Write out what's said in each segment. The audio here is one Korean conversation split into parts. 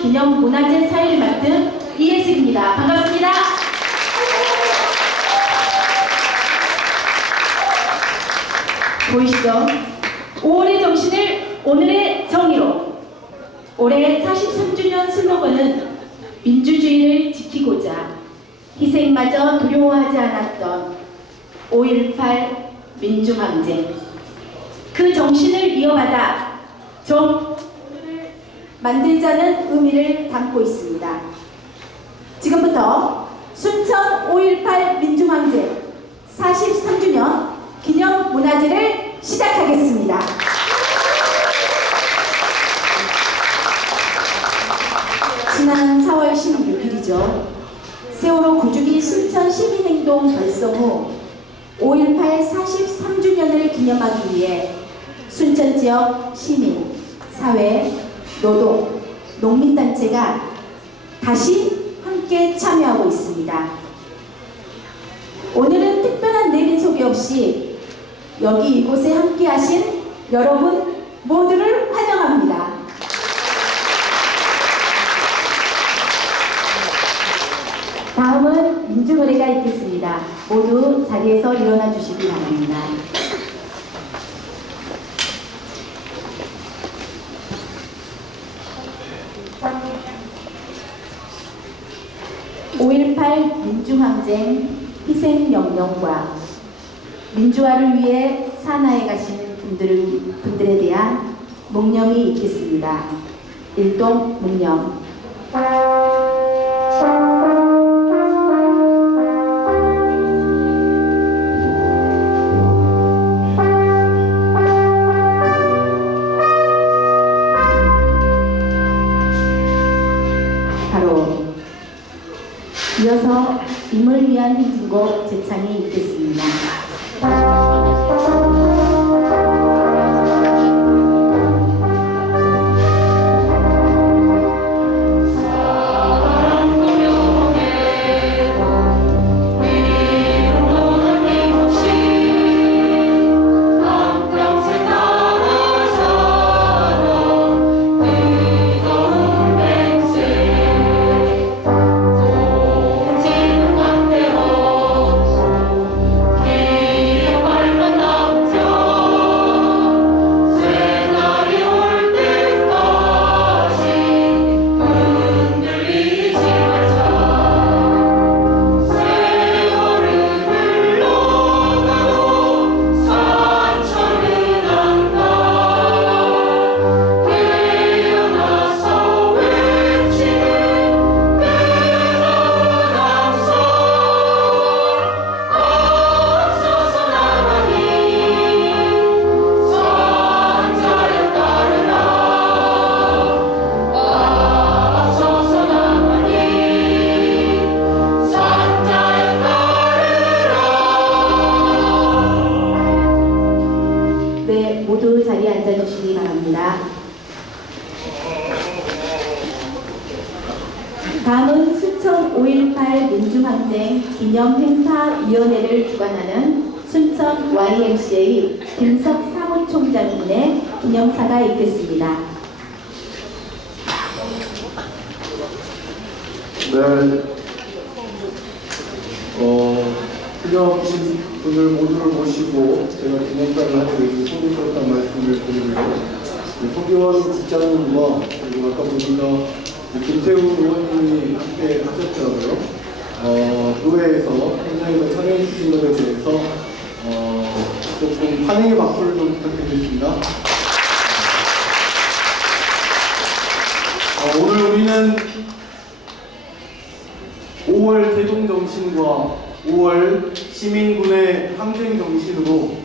기념 문화재 사회를 맡은 이혜숙입니다. 반갑습니다. 보이시죠? 5월의 정신을 오늘의 정의로. 올해 43주년 슬로건은 민주주의를 지키고자 희생마저 두려워하지 않았던 5.18 민중항쟁, 그 정신을 이어받아 오늘을 만들자는 의미를 담고 있습니다. 지금부터 순천 5.18 민중항쟁 43주년 기념 문화제를 시작하겠습니다. 지난 4월 16일이죠. 세월호 9주기 순천 시민행동 결성 후 5.18 43주년을 기념하기 위해 순천 지역 시민, 사회, 노동, 농민단체가 다시 함께 참여하고 있습니다. 오늘은 특별한 내빈 소개 없이 여기 이곳에 함께 하신 여러분 모두를 환영합니다. 다음은 민주노래가 있겠습니다. 모두 자리에서 일어나 주시기 바랍니다. (5.18) 민중항쟁 희생명령과 민주화를 위해 산하에 가신 분들에 대한 묵념이 있겠습니다. 일동 묵념. 이어서 임을 위한 행진곡 제창이 있겠습니다. 모두 자리에 앉아주시기 바랍니다. 다음은 순천 5.18 민중항쟁 기념행사위원회를 주관하는 순천 YMCA 김석 사무총장님의 기념사가 있겠습니다. 네, 기념하신 분들 모두를 모시고 제가 기념사를 하기 위해서 소개드렸다는 말씀을 드리고요. 소기원 국장님과 그리고 아까 보니까 김태우 의원님이 함께 하셨더라고요. 노회에서 현장에서 참여해 주신 것에 대해서 조금 환영의 박수를 좀 부탁드리겠습니다. 오늘 우리는 5월 대동정신과 5월 시민군의 항쟁정신으로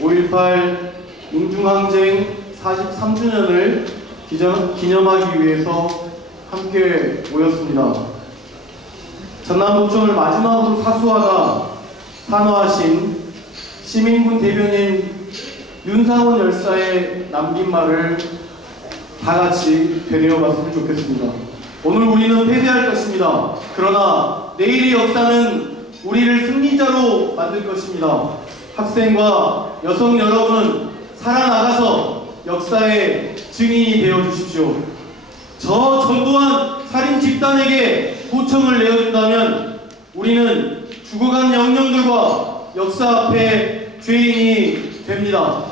5.18 민중항쟁 43주년을 기념하기 위해서 함께 모였습니다. 전남북촌을 마지막으로 사수하다 산화하신 시민군 대변인 윤상원 열사의 남긴 말을 다같이 되뇌어봤으면 좋겠습니다. 오늘 우리는 패배할 것입니다. 그러나 내일의 역사는 우리를 승리자로 만들 것입니다. 학생과 여성 여러분, 살아나가서 역사의 증인이 되어 주십시오. 저 전두환 살인 집단에게 도청을 내어준다면 우리는 죽어간 영령들과 역사 앞에 죄인이 됩니다.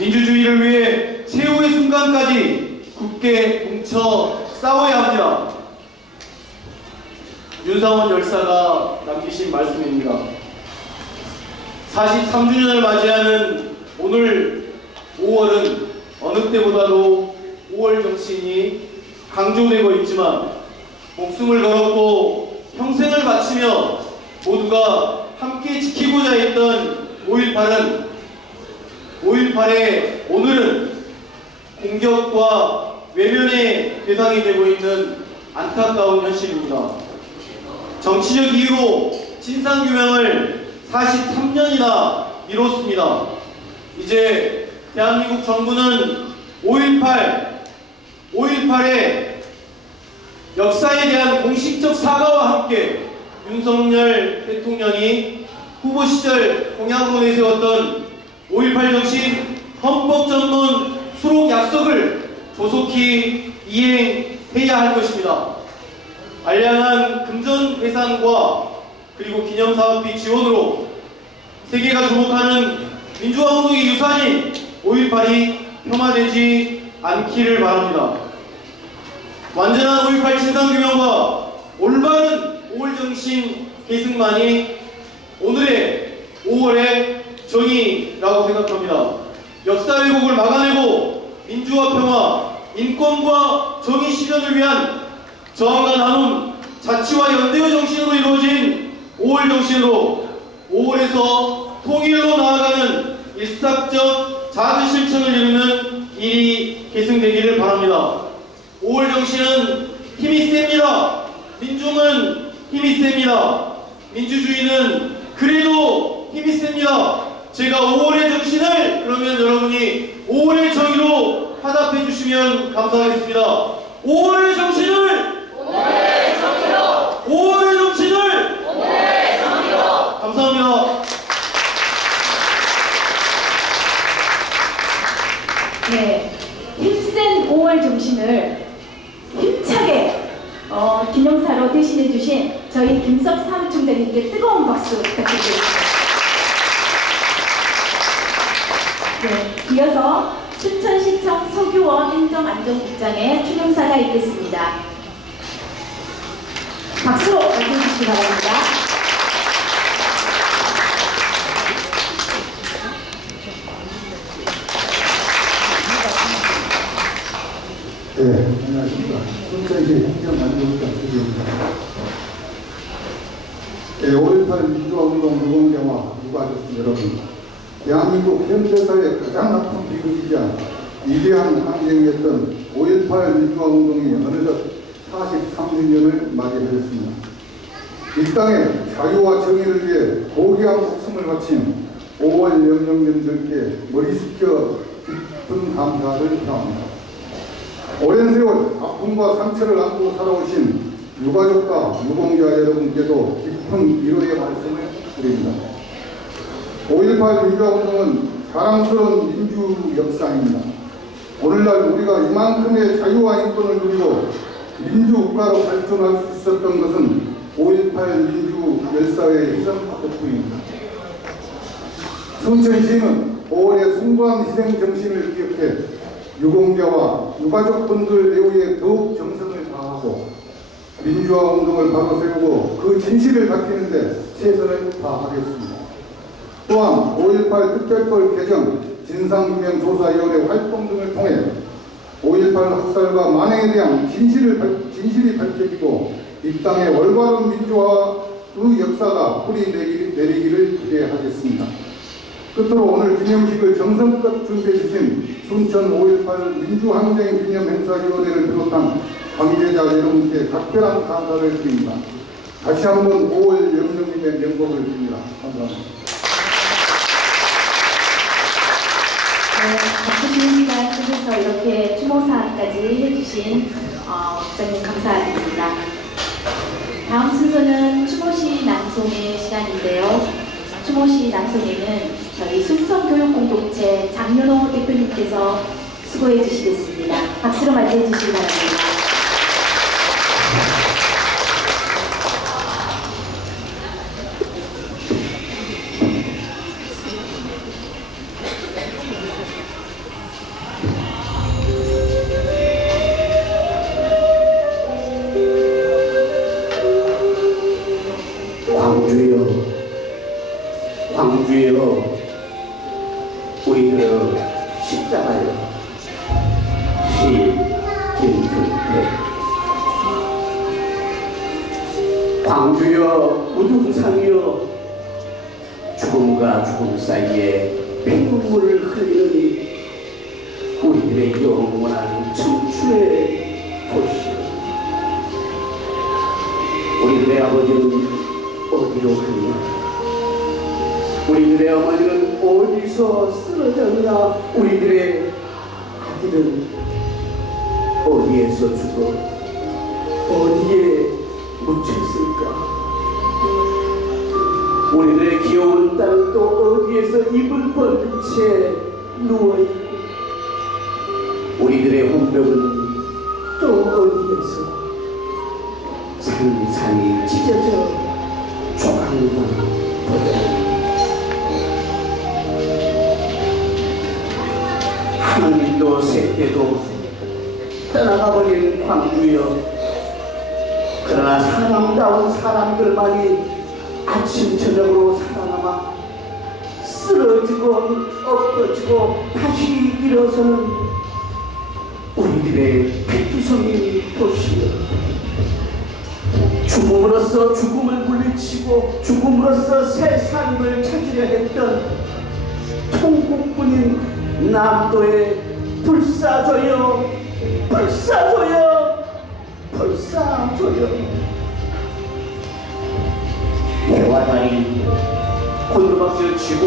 민주주의를 위해 최후의 순간까지 굳게 뭉쳐 싸워야 합니다. 윤상원 열사가 남기신 말씀입니다. 43주년을 맞이하는 오늘 5월은 어느 때보다도 5월 정신이 강조되고 있지만 목숨을 걸었고 평생을 바치며 모두가 함께 지키고자 했던 5.18의 오늘은 공격과 외면의 대상이 되고 있는 안타까운 현실입니다. 정치적 이유로 진상규명을 43년이나 미뤘습니다. 이제 대한민국 정부는 5.18의 역사에 대한 공식적 사과와 함께 윤석열 대통령이 후보 시절 공약으로 내세웠던 5.18 정신 헌법 전문 수록 약속을 조속히 이행해야 할 것입니다. 알량한 금전 예산과 그리고 기념사업비 지원으로 세계가 주목하는 민주화 운동의 유산인 5.18이 폄하되지 않기를 바랍니다. 완전한 5.18 진상규명과 올바른 5월 정신 계승만이 오늘의 5월의 정의라고 생각합니다. 역사 왜곡을 막아내고 민주화 평화, 인권과 정의 실현을 위한 저항과 나눔, 자치와 연대의 정신으로 이루어진 5월 정신으로 5월에서 통일로 나아가는 일사적 작은 실천을 이루는 일이 계승되기를 바랍니다. 5월 정신은 힘이 셉니다. 민중은 힘이 셉니다. 민주주의는 그래도 힘이 셉니다. 제가 5월의 정신을 그러면 여러분이 5월의 정의로 화답해 주시면 감사하겠습니다. 5월의 정신을 5월의 정의로 5월의 정신을 5월의 정의로 감사합니다. 네, 힘센 5월 정신을 힘차게 기념사로 대신해 주신 저희 김석 사무총장님께 뜨거운 박수 부탁드리겠습니다. 네, 이어서 춘천시청 서교원 행정안전국장의 추념사가 있겠습니다. 박수로 맞이해 주시기 바랍니다. 네, 안녕하십니까. 순천시 행정안전국장 수지입니다. 네, 5.18 민주화운동 유공자와 유가족 여러분, 대한민국 현대사의 가장 아픈 비극이자 위대한 항쟁이었던 5.18 민주화운동이 어느덧 43주년을 맞이하였습니다. 이 땅의 자유와 정의를 위해 고귀한 목숨을 바친 5월 영령님들께 머리 숙여 깊은 감사를 표합니다. 오랜 세월 아픔과 상처를 안고 살아오신 유가족과 유공자 여러분께도 깊은 위로의 말씀을 드립니다. 5.18 민주화운동은 자랑스러운 민주 역사입니다. 오늘날 우리가 이만큼의 자유와 인권을 누리고 민주국가로 발전할 수 있었던 것은 5.18 민주 열사의 희생 덕분입니다. 순천시는 5월의 숭고한 희생 정신을 기억해 유공자와 유가족분들 애우에 더욱 정성을 다하고 민주화 운동을 바로 세우고 그 진실을 밝히는데 최선을 다하겠습니다. 또한 5.18 특별법 개정 진상규명조사위원회 활동 등을 통해 5.18 학살과 만행에 대한 진실이 밝혀지고 이 땅의 올바른 민주화 그 역사가 뿌리 내리기를 기대하겠습니다. 끝으로 오늘 기념식을 정성껏 준비해 주신 순천 5.18 민주항쟁 기념행사위원회를 비롯한 관계자 여러분께 각별한 감사를 드립니다. 다시 한번 5월 영령님의 명복을 빕니다. 감사합니다. 네, 바쁘신 시간 속에서 이렇게 추모사까지 해주신 국장님 감사드립니다. 다음 순서는 추모시 낭송의 시간인데요. 추모시 낭송에는 저희 순천교육공동체 장윤호 대표님께서 수고해 주시겠습니다. 박수로 맞이해 주시기 바랍니다. 광주여, 광주여, 우리들 십자가여, 시 김준태. 광주여, 무등산이여, 죽음과 죽음 사이에 피눈물을 흘리는 우리들의 영원한 청춘의 도시. 우리들의 아버지는 어디로 갔나? 우리들의 어머니는 어디서 쓰러졌나? 우리들의 아들은 어디에서 죽어 어디에 묻혔을까? 우리들의 귀여운 딸은 또 어디에서 이불 벌린 채 누워있고, 우리들의 홍벽은 또 어디에서 산이 찢어져 조각만 보여. 하나님도 새때도 떠나가버린 광주여, 그러나 사람다운 사람들만이 아침 저녁으로 살아남아 쓰러지고 엎어지고 다시 일어서는 우리들의 백두성인 도시여, 죽음으로써 죽음을 물리치고 죽음으로써 새 삶을 찾으려 했던 통곡뿐인 남도의 불사조여, 불사조여, 불사조여. 해와 달이 곤두박질 치고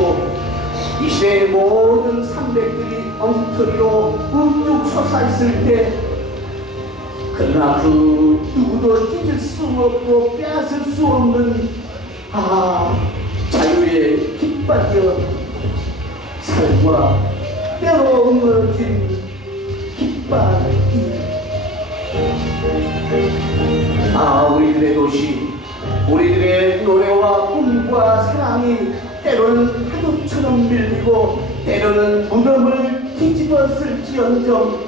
이 시대의 모든 산맥들이 엉터리로 우뚝 솟아있을 때, 그러나 그 누구도 찢을 수 없고 빼앗을 수 없는 자유의 깃발이여, 삶과 때로 엉어진 깃발이. 우리들의 도시, 우리들의 노래와 꿈과 사랑이 때로는 파도처럼 밀리고 때로는 무덤을 뒤집었을지언정,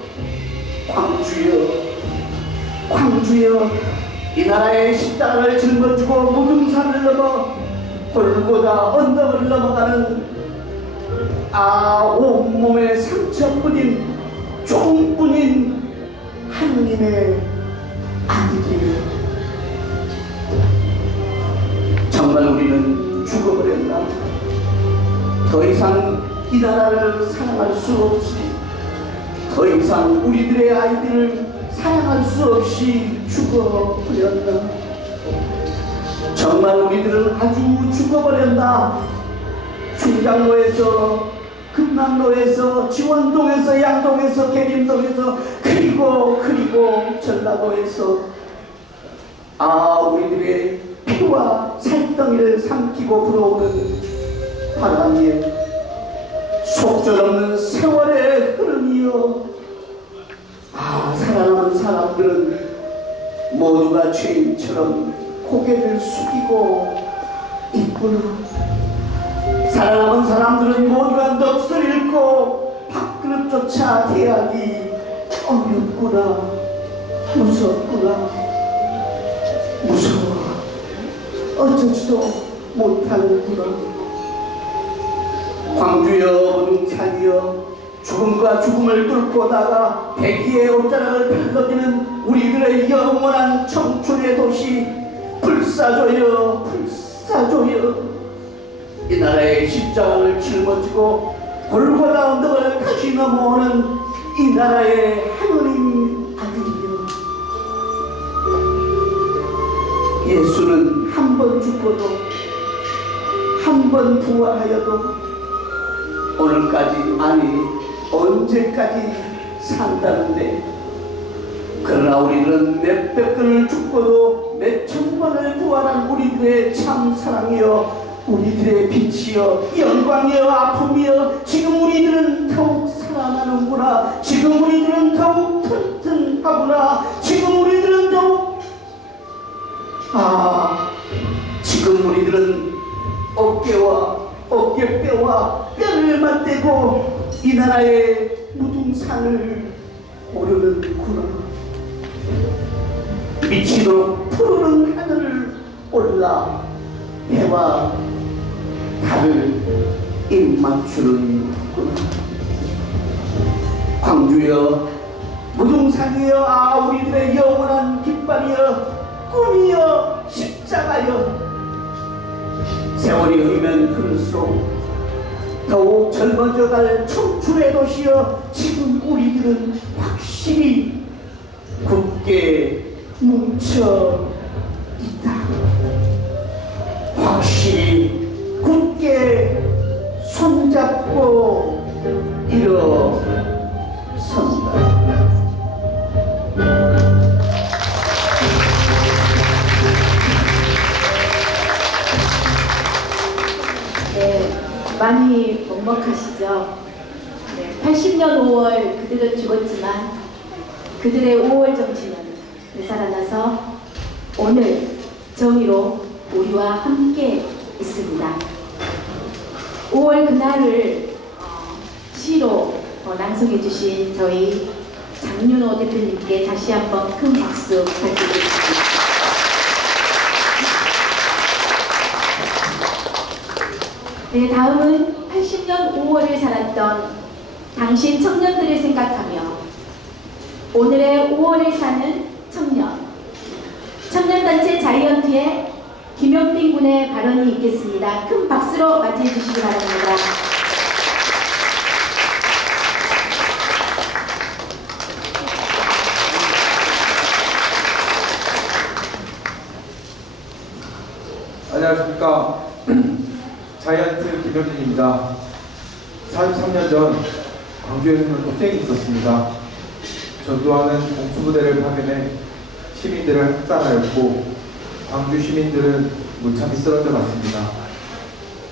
광주여, 광주여, 이 나라의 십자가를 짊어지고 무등산을 넘어 골고다 언덕을 넘어가는 온몸에 상처뿐인 종뿐인 하느님의 아들이여, 정말 우리는 죽어버렸나? 더 이상 이 나라를 사랑할 수 없이, 더 이상 우리들의 아이들을 사랑할 수 없이 죽어버렸나? 정말 우리들은 아주 죽어버렸나? 충장로에서, 금남로에서, 지원동에서, 양동에서, 계림동에서, 그리고 전라도에서 우리들의 피와 살덩이를 삼키고 불어오는 바람에 속절없는 세월의 흐름이여, 살아남은 사람들은 모두가 죄인처럼 고개를 숙이고 있구나. 살아남은 사람들은 모두가 넋을 잃고 밥그릇조차 대하기 어렵구나. 무섭구나. 무서워. 어쩌지도 못하는구나. 광주여, 무등산이여, 죽음과 죽음을 뚫고 나가 대기의 옷자락을 펼러지는 우리들의 영원한 청춘의 도시, 불사조여, 불사조여. 이 나라의 십자가를 짊어지고 골고다 언덕을 다시 넘어오는 이 나라의 하느님 아들이여, 예수는 한 번 죽고도 한 번 부활하여도 오늘까지, 아니 언제까지 산다는데, 그러나 우리는 몇백 번을 죽고도 몇천 번을 부활한 우리들의 참 사랑이여, 우리들의 빛이여, 영광이여, 아픔이여, 지금 우리들은 더욱 살아 살아나는구나. 지금 우리들은 더욱 튼튼하구나. 지금 우리들은 더욱 지금 우리들은 어깨뼈와 뼈를 맞대고 이 나라의 무등산을 오르는구나. 미치도록 푸르른 하늘을 올라 해와 달을 입맞추는구나. 광주여, 무등산이여, 우리들의 영원한 깃발이여, 꿈이여, 십자가여. 세월이 흐르면 흐를수록 더욱 젊어져갈 청춘의 도시여, 지금 우리들은 확실히 굳게 뭉쳐 있다. 확실히 굳게 손잡고 일어선다. 네, 많이 먹먹하시죠? 네, 80년 5월 그들은 죽었지만 그들의 5월 정신은 되살아나서 오늘 정의로 우리와 함께 있습니다. 5월 그날을 시로 낭송해 주신 저희 장윤호 대표님께 다시 한번 큰 박수 부탁드리겠습니다. 네, 다음은 80년 5월을 살았던 당신 청년들을 생각하며 오늘의 5월을 사는 청년단체 자이언트의 김영빈 군의 발언이 있겠습니다. 큰 박수로 맞이해 주시기 바랍니다. 안녕하십니까. 자이언트 김영빈입니다. 43년 전 광주에서는 투쟁이 있었습니다. 전두환은 공수부대를 파견해 시민들을 학살하였고 광주 시민들은 무참히 쓰러져 갔습니다.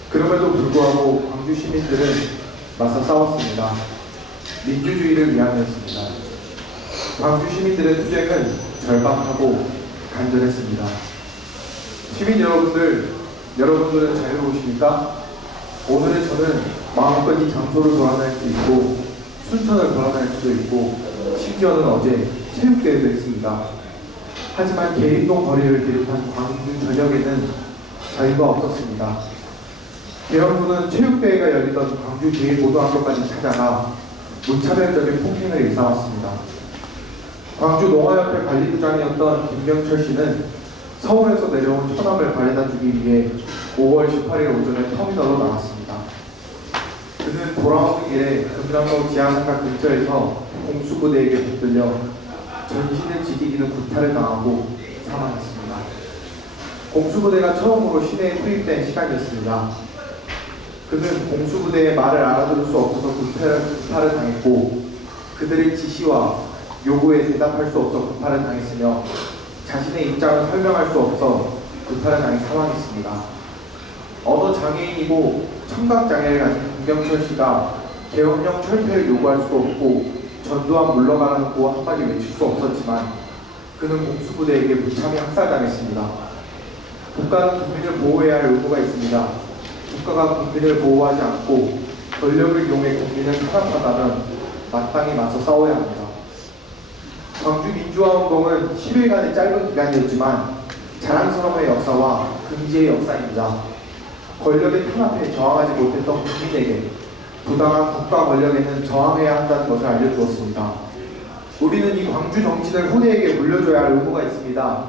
그럼에도 불구하고 광주 시민들은 맞서 싸웠습니다. 민주주의를 위함이었습니다. 광주 시민들의 투쟁은 절박하고 간절했습니다. 시민 여러분들은 자유로우십니까? 오늘은 저는 마음껏 이 장소를 돌아다닐 수 있고 순천을 돌아다닐 수도 있고 심지어는 어제 체육대회도 했습니다. 하지만 계인동 거리를 비롯한 광주 전역에는 자유가 없었습니다. 대형부는 체육대회가 열리던 광주 제1고등학교까지 찾아가 무차별적인 폭행을 일삼았습니다. 광주 농아협회 관리부장이었던 김명철 씨는 서울에서 내려온 처남을 바래다주기 위해 5월 18일 오전에 터미널로 나갔습니다. 그는 돌아오는 길에 금남로 지하상가 근처에서 공수부대에게 붙들려 전신을 지키기는 구타를 당하고 사망했습니다. 공수부대가 처음으로 시내에 투입된 시간이었습니다. 그는 공수부대의 말을 알아들을 수 없어서 구타를 당했고 그들의 지시와 요구에 대답할 수 없어 구타를 당했으며 자신의 입장을 설명할 수 없어 구타를 당해 사망했습니다. 언어 장애인이고 청각장애를 가진 김경철 씨가 계엄령 철폐를 요구할 수도 없고 전두환 물러가라는 구호 한마디 외칠 수 없었지만 그는 공수부대에게 무참히 학살당했습니다. 국가는 국민을 보호해야 할 의무가 있습니다. 국가가 국민을 보호하지 않고 권력을 이용해 국민을 탄압하다면 마땅히 맞서 싸워야 합니다. 광주 민주화운동은 10일간의 짧은 기간이었지만 자랑스러움의 역사와 긍지의 역사입니다. 권력의 탄압에 저항하지 못했던 국민에게 부당한 국가 권력에는 저항해야 한다는 것을 알려주었습니다. 우리는 이 광주 정치를 후대에게 물려줘야 할 의무가 있습니다.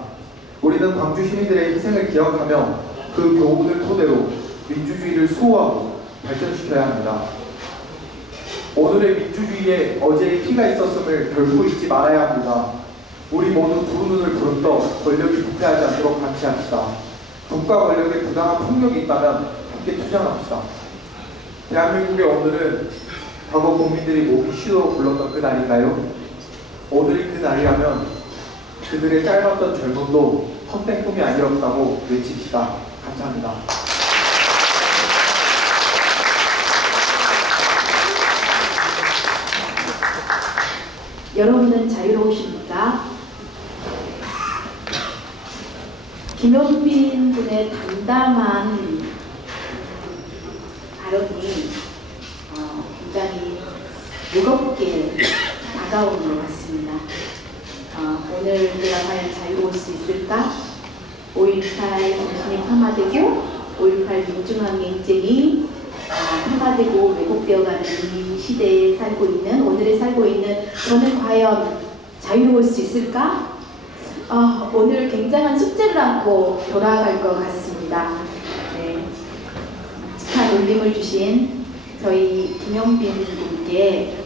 우리는 광주 시민들의 희생을 기억하며 그 교훈을 토대로 민주주의를 수호하고 발전시켜야 합니다. 오늘의 민주주의에 어제의 피가 있었음을 결코 잊지 말아야 합니다. 우리 모두 두 눈을 부릅떠 권력이 부패하지 않도록 감시합시다. 국가 권력에 부당한 폭력이 있다면 함께 투쟁합시다. 대한민국의 오늘은 과거 국민들이 목이 쉬도록 불렀던 그 날인가요? 오늘이 그 날이라면 그들의 짧았던 젊음도 헛된 꿈이 아니었다고 외칩시다. 감사합니다. 여러분은 자유로우십니까? 김용빈 군의 담담한 발언이 굉장히 무겁게 다가오는 것 같습니다. 오늘 내가 과연 자유로울 수 있을까? 5.18 정신이 폄하되고 5.18 민중항쟁이 폄하되고 왜곡되어가는 이 시대에 살고 있는, 오늘에 살고 있는 저는 과연 자유로울 수 있을까? 오늘 굉장한 숙제를 안고 돌아갈 것 같습니다. 네. 착한 울림을 주신 저희 김용빈 군께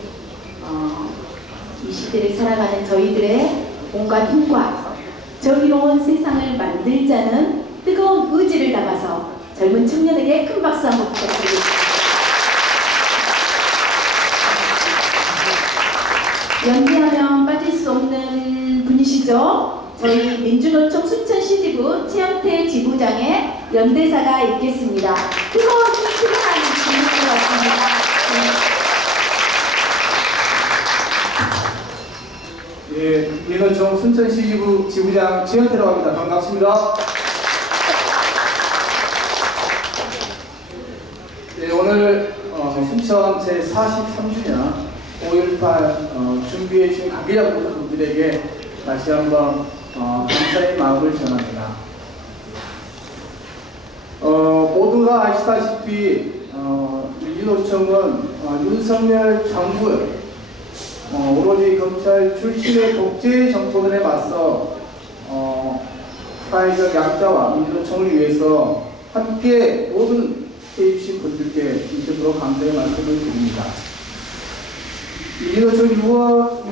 이 시대를 살아가는 저희들의 온갖 힘과 정의로운 세상을 만들자는 뜨거운 의지를 담아서 젊은 청년에게 큰 박수 한번 부탁드리겠습니다. 연기하면 빠질 수 없는 분이시죠. 저희 민주노총 순천시지부 최영태 지부장의 연대사가 있겠습니다. 뜨거운 힘을 주실 것 같습니다. 예, 민노총 순천시 지부장 최현태라고 합니다. 반갑습니다. 예, 오늘 순천 제43주년 5.18 준비해 주신 관계자 분들에게 다시 한번 감사의 마음을 전합니다. 모두가 아시다시피 민주노총은 윤석열 정부 오로지 검찰 출신의 독재 정권에 맞서 사회적 약자와 민주노총을 위해서 함께 모든 해주신 분들께 진심으로 감사의 말씀을 드립니다. 민주노총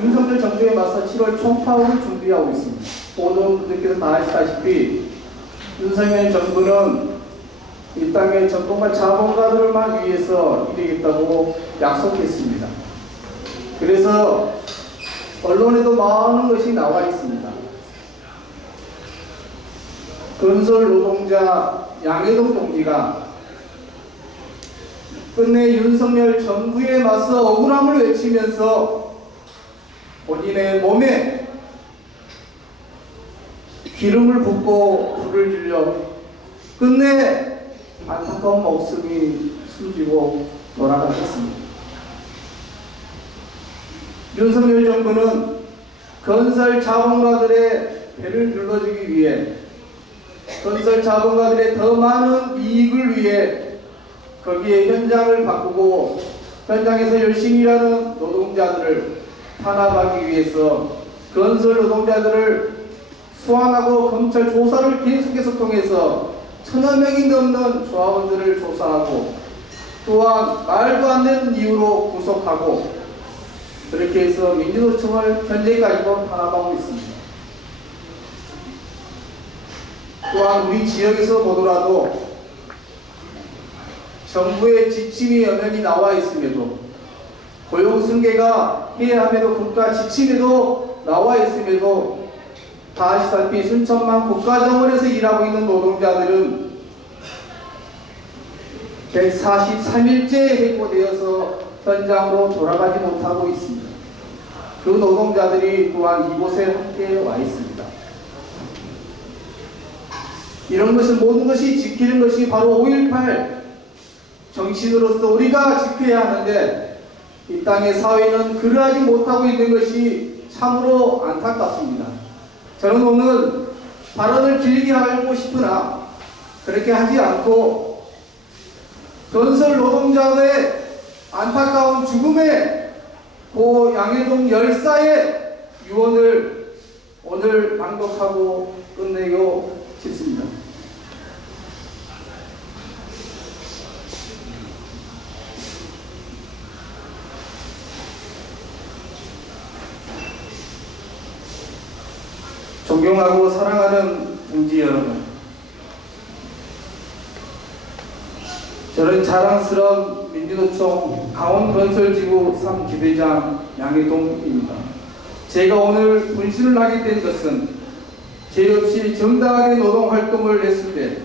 윤석열 정부에 맞서 7월 총파업을 준비하고 있습니다. 모든 분들께서 다 아시다시피 윤석열 정부는 이 땅의 정권과 자본가들만 위해서 일하겠다고 약속했습니다. 그래서 언론에도 많은 것이 나와 있습니다. 건설 노동자 양해동 동지가 끝내 윤석열 정부에 맞서 억울함을 외치면서 본인의 몸에 기름을 붓고 불을 질려 끝내 안타까운 목숨이 숨지고 돌아가셨습니다. 윤석열 정부는 건설 자본가들의 배를 눌러주기 위해, 건설 자본가들의 더 많은 이익을 위해 거기에 현장을 바꾸고 현장에서 열심히 일하는 노동자들을 탄압하기 위해서 건설 노동자들을 소환하고 검찰 조사를 계속해서 통해서 1000여 명이 넘는 조합원들을 조사하고 또한 말도 안 되는 이유로 구속하고 그렇게 해서 민주노총을 현재까지도 탄압하고 있습니다. 또한 우리 지역에서 보더라도 정부의 지침이 여전히 나와 있음에도 고용 승계가 해야함에도 국가 지침에도 나와 있음에도 다 아시다시피 순천만 국가정원에서 일하고 있는 노동자들은 143일째 해고되어서 현장으로 돌아가지 못하고 있습니다. 그 노동자들이 또한 이곳에 함께 와 있습니다. 이런 것을 모든 것이 지키는 것이 바로 5.18 정신으로서 우리가 지켜야 하는데 이 땅의 사회는 그러하지 못하고 있는 것이 참으로 안타깝습니다. 저는 오늘 발언을 길게 하고 싶으나 그렇게 하지 않고 건설 노동자의 안타까운 죽음의 고 양해동 열사의 유언을 오늘 낭독하고 끝내고 싶습니다. 존경하고 사랑하는 동지 여러분, 저는 자랑스러운 민주노총 강원건설지구 3지대장 양해동입니다. 제가 오늘 분신을 하게 된 것은 죄 없이 정당하게 노동활동을 했을 때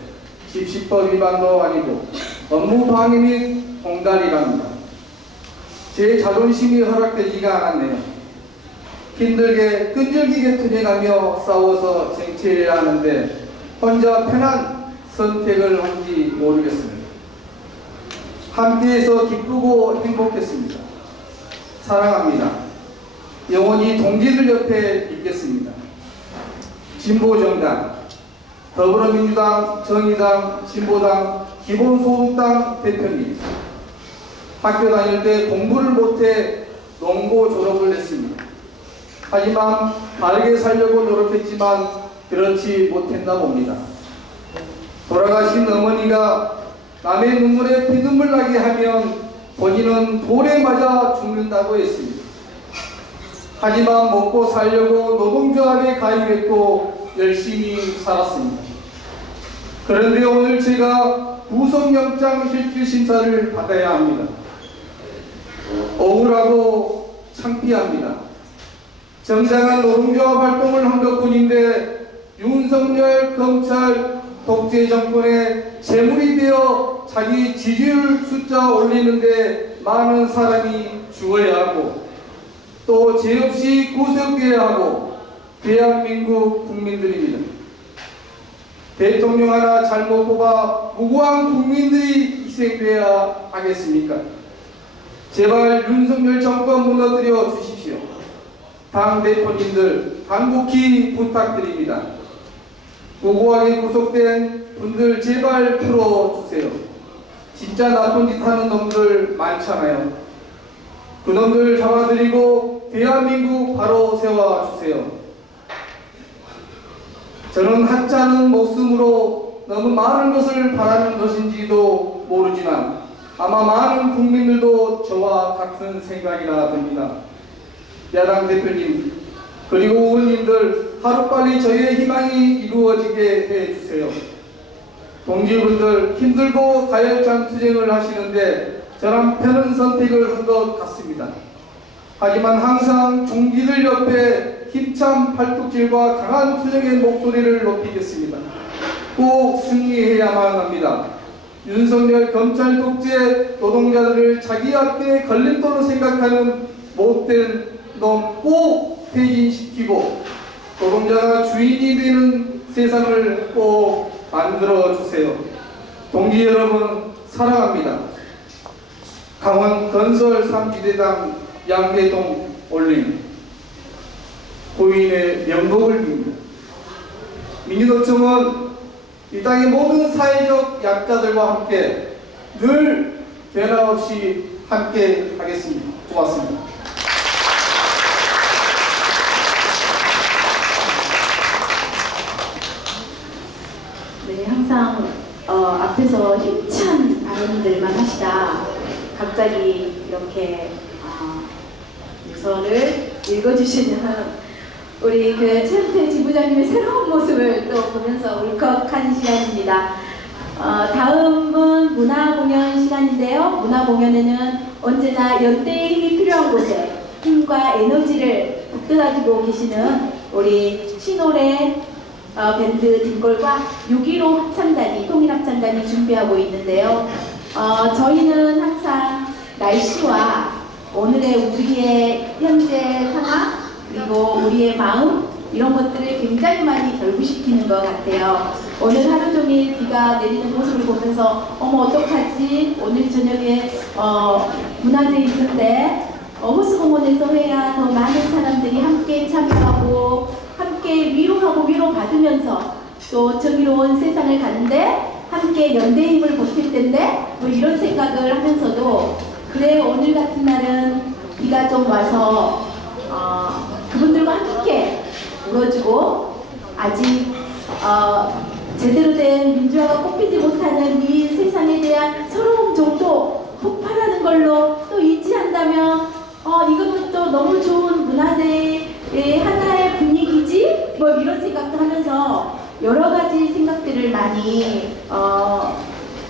집시법 위반도 아니고 업무방해 및 공달이랍니다. 제 자존심이 허락되지가 않았네요. 힘들게 끈질기게 투쟁하며 싸워서 쟁취해야 하는데 혼자 편한 선택을 한지 모르겠습니다. 함께해서 기쁘고 행복했습니다. 사랑합니다. 영원히 동지들 옆에 있겠습니다. 진보정당, 더불어민주당, 정의당, 진보당, 기본소득당 대표님, 학교 다닐 때 공부를 못해 농고 졸업을 했습니다. 하지만 바르게 살려고 노력했지만 그렇지 못했나 봅니다. 돌아가신 어머니가 남의 눈물에 피눈물 나게 하면 본인은 돌에 맞아 죽는다고 했습니다. 하지만 먹고 살려고 노동조합에 가입했고 열심히 살았습니다. 그런데 오늘 제가 구속영장 실질 심사를 받아야 합니다. 억울하고 창피합니다. 정당한 노동조합 활동을 한 것뿐인데 윤석열 검찰 독재 정권의 재물이 되어 자기 지지율 숫자 올리는데 많은 사람이 죽어야 하고 또 죄 없이 구속돼야 하고 대한민국 국민들입니다. 대통령 하나 잘못 뽑아 무고한 국민들이 희생돼야 하겠습니까? 제발 윤석열 정권 무너뜨려 주십시오. 당 대표님들 간곡히 부탁드립니다. 무고하게 구속된 분들 제발 풀어주세요. 진짜 나쁜 짓 하는 놈들 많잖아요. 그놈들 잡아들이고 대한민국 바로 세워주세요. 저는 하찮은 목숨으로 너무 많은 것을 바라는 것인지도 모르지만 아마 많은 국민들도 저와 같은 생각이라 듭니다. 야당 대표님 그리고 의원님들 하루빨리 저희의 희망이 이루어지게 해주세요. 동지분들 힘들고 가열찬 투쟁을 하시는데 저는 편한 선택을 한 것 같습니다. 하지만 항상 종기들 옆에 힘찬 팔뚝질과 강한 투쟁의 목소리를 높이겠습니다. 꼭 승리해야만 합니다. 윤석열 검찰 독재 노동자들을 자기 앞에 걸림돌로 생각하는 못된 놈 꼭 퇴진시키고 노동자가 주인이 되는 세상을 꼭 만들어 주세요. 동지 여러분 사랑합니다. 강원 건설 3지대당 양대동 올림 고인의 명복을 빕니다. 민주노총은 이 땅의 모든 사회적 약자들과 함께 늘 변함없이 함께 하겠습니다. 고맙습니다. 네, 항상 앞에서 힘찬 발언들만 하시다 갑자기 이렇게 문서를 읽어주시는 우리 그 최은태 지부장님의 새로운 모습을 또 보면서 울컥한 시간입니다. 다음은 문화공연 시간인데요. 문화공연에는 언제나 연대의 힘이 필요한 곳에 힘과 에너지를 북돋아주고 계시는 우리 신호래 밴드 등골과 6.15 합창단이 통일합창단이 준비하고 있는데요. 저희는 항상 날씨와 오늘의 우리의 현재 상황 그리고 우리의 마음 이런 것들을 굉장히 많이 결부시키는 것 같아요. 오늘 하루 종일 비가 내리는 모습을 보면서 어머 어떡하지 오늘 저녁에 문화제 있는데 호수공원에서 해야 더 많은 사람들이 함께 참여하고 함께 위로하고 위로받으면서 또 정의로운 세상을 가는데 함께 연대의 힘을 보탤 텐데 뭐 이런 생각을 하면서도 그래 오늘 같은 날은 비가 좀 와서 그분들과 함께 울어주고 아직 제대로 된 민주화가 꽃피지 못하는 이 세상에 대한 서러움 정도 폭발하는 걸로 또 인지한다면 이거는 또 너무 좋은 문화재의 하나의 분위기지 뭐 이런 생각도 하면서 여러 가지 생각들을 많이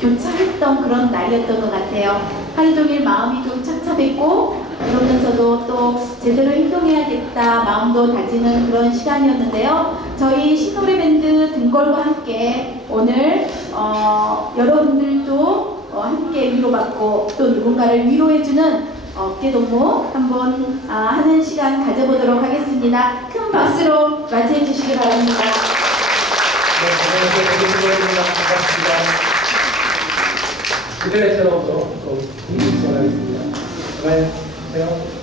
교차했던 그런 날이었던 것 같아요. 하루 종일 마음이 좀 착잡했고 그러면서도 또 제대로 행동해야겠다 마음도 다지는 그런 시간이었는데요. 저희 신노래 밴드 등골과 함께 오늘 여러분들도 함께 위로받고 또 누군가를 위로해주는 어깨 동무 한번 하는 시간 가져보도록 하겠습니다. 큰 박수로 맞이해 주시기 바랍니다. 그대로 또 인사하겠습니다. 안녕하세요.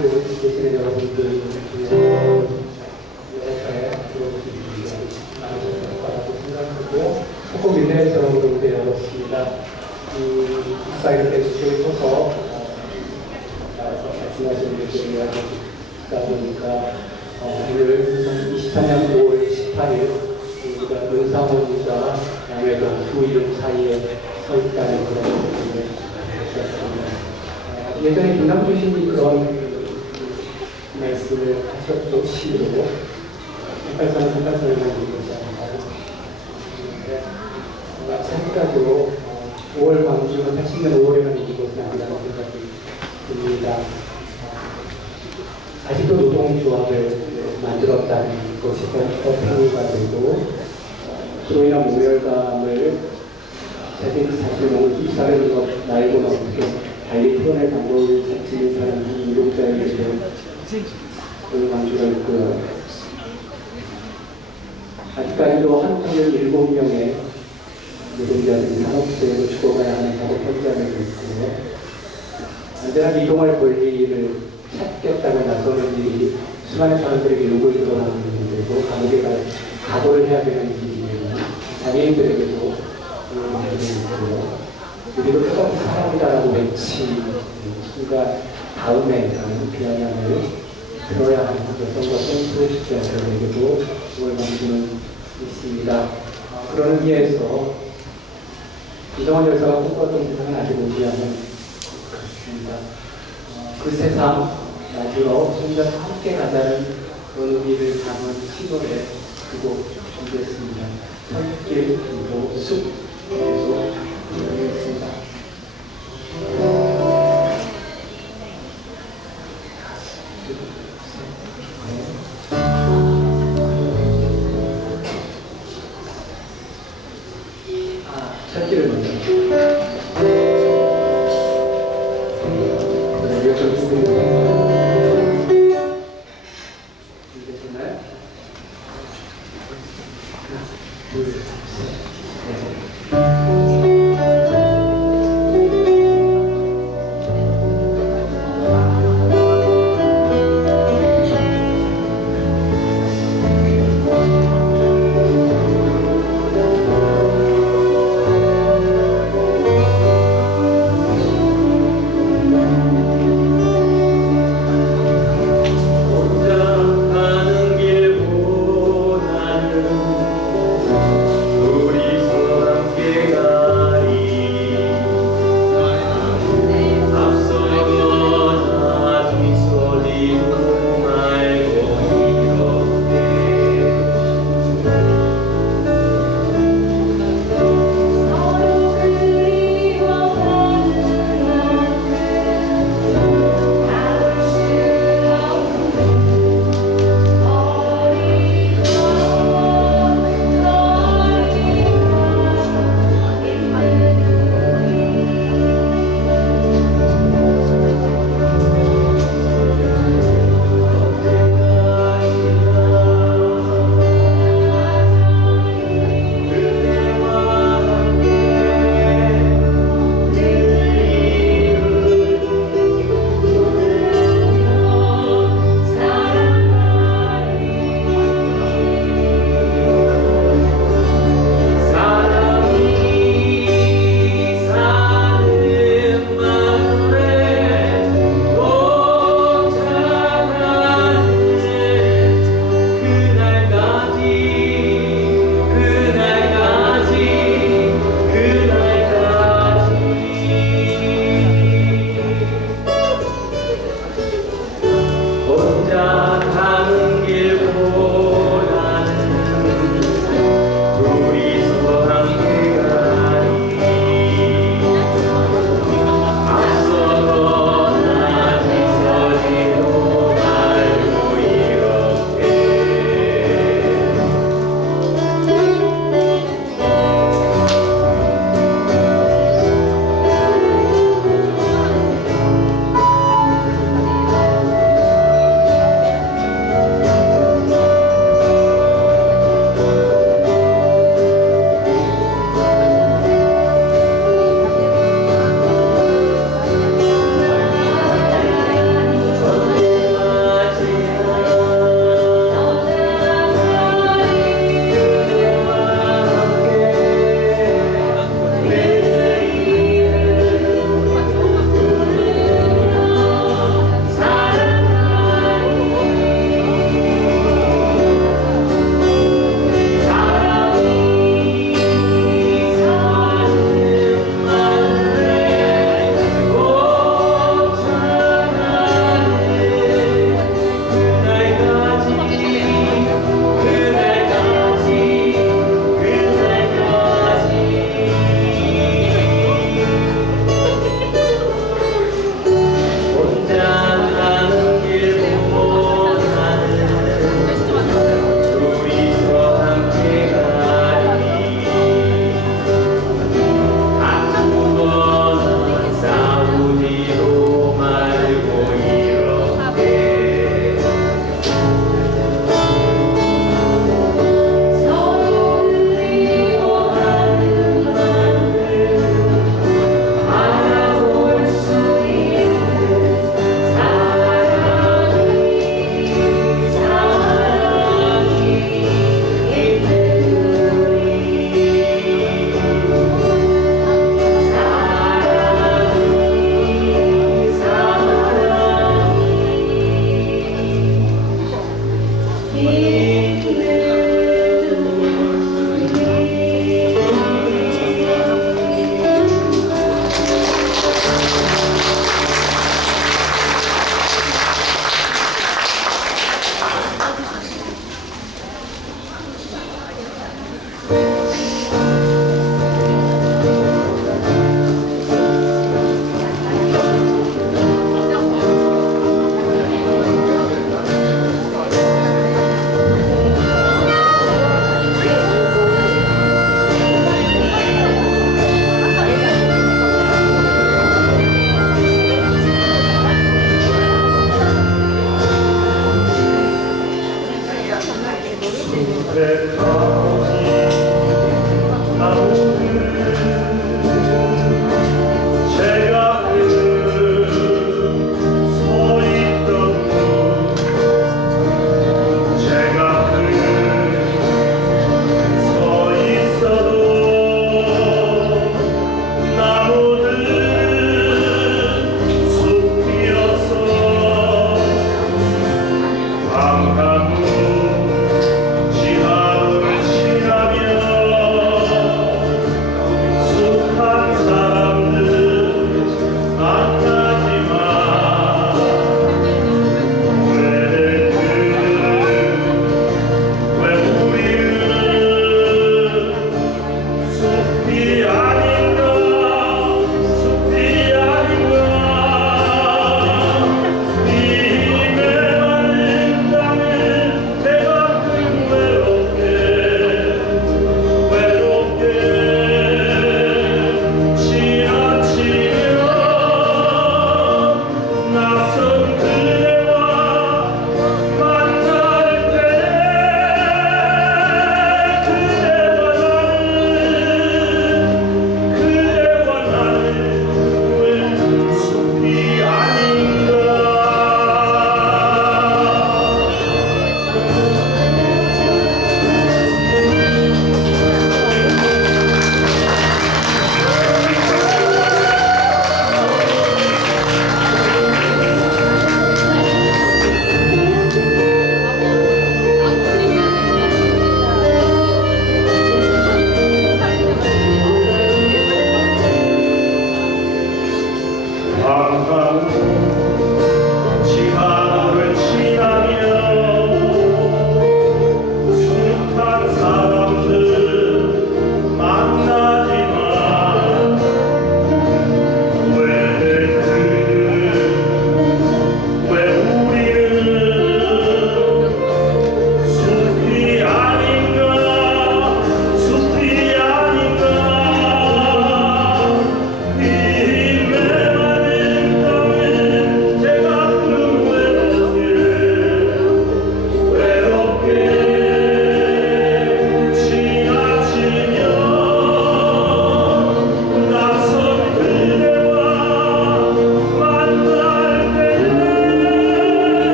그리고 계시는 여러분들 중에 여러 차례 들어보신 분들이 많으셨을 거라고 생각하고 조금 민낯처럼 되었습니다. 사이를 빼주셔서 말씀하신 분들이 하다 보니까 오늘 23년 5월 18일 우리가 윤상원과 남해동 두 이름 사이에 서 있다는 그런 느낌을 받았습니다. 예전에 김남주 신이 그런 말씀을 하셨던 시로 색깔선을 만든 것이 아닌가. 마찬가지로 5월 광주는 80년 5월에만 있는 것은 아니라는 생각이 듭니다. 아직도 노동조합을 만들었다는 것이 더 평가가 되고 그로 인한 모멸감을 자신의 몸을 쫓아내는 것 말고는 어떻게 달리 표현할 방법을 찾지 사람 노동자에게 광주가 있고요. 아직까지도 한국의 7명의 노동자들이 산업재해로 죽어가야 하는 작업 현장에 있고요. 언제나 이동할 권리를 찾겠다고 나서는 일이 수많은 사람들에게 욕을 들어가는 문제고 감옥에 갈 각오를 해야 되는 일이에요. 장애인들에게도 그런 문제가 있고요. 우리도 똑같이 사람이다라고 외치는 순간 다음에 라는 비아냥을 들어야 하는 여성과 성소수자들에게도 그걸 만드는 있습니다. 그런 의미에서 이정원 열사가 꿈꿨던 세상은 아직 오지 않은 그렇습니다. 그 세상 맞으러 혼자서 함께 가자는 그런 의미를 담은 시노래 그곡 준비했습니다. 손길 그리고 숲 계속 준비했습니다. 찾기를 먼저.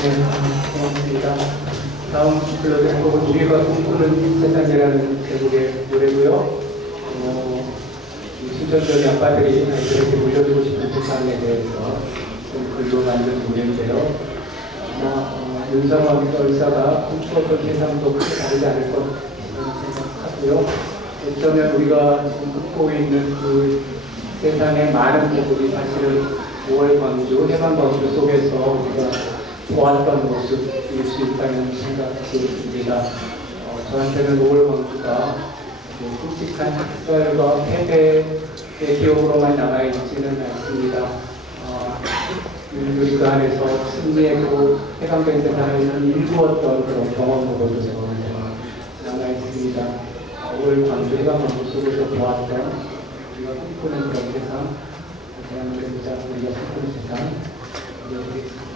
고맙습니다. 다음 불러드릴 곡은 우리가 꿈꾸는 세상이라는 제목의 노래고요. 신천지의 아빠들이 아이들에게 물려주고 싶은 세상에 대해서 글로 만든 노래인데요. 윤성원 열사가 꿈꾸었던 세상도 크게 다르지 않을 것 생각하고요. 어쩌면 우리가 지금 꿈꾸고 있는 그 세상의 많은 부분이 사실은 5월 광주, 해방 광주 속에서 우리가 보았던 모습일 수 있다는 생각이 듭니다. 저한테는 5월 광주가 끔찍한 학살과 패배의 기억으로만 남아있지는 않습니다. 우리 그 안에서 승리했고 해방된 세상에는 일부었던 그런 경험으로도 남아있습니다. 5월 광주, 해방 광주 속에서 보았던 우리가 꿈꾸는 그런 세상, 대한민국자 우리가 꿈꾸는 세상 이어드리겠습니다.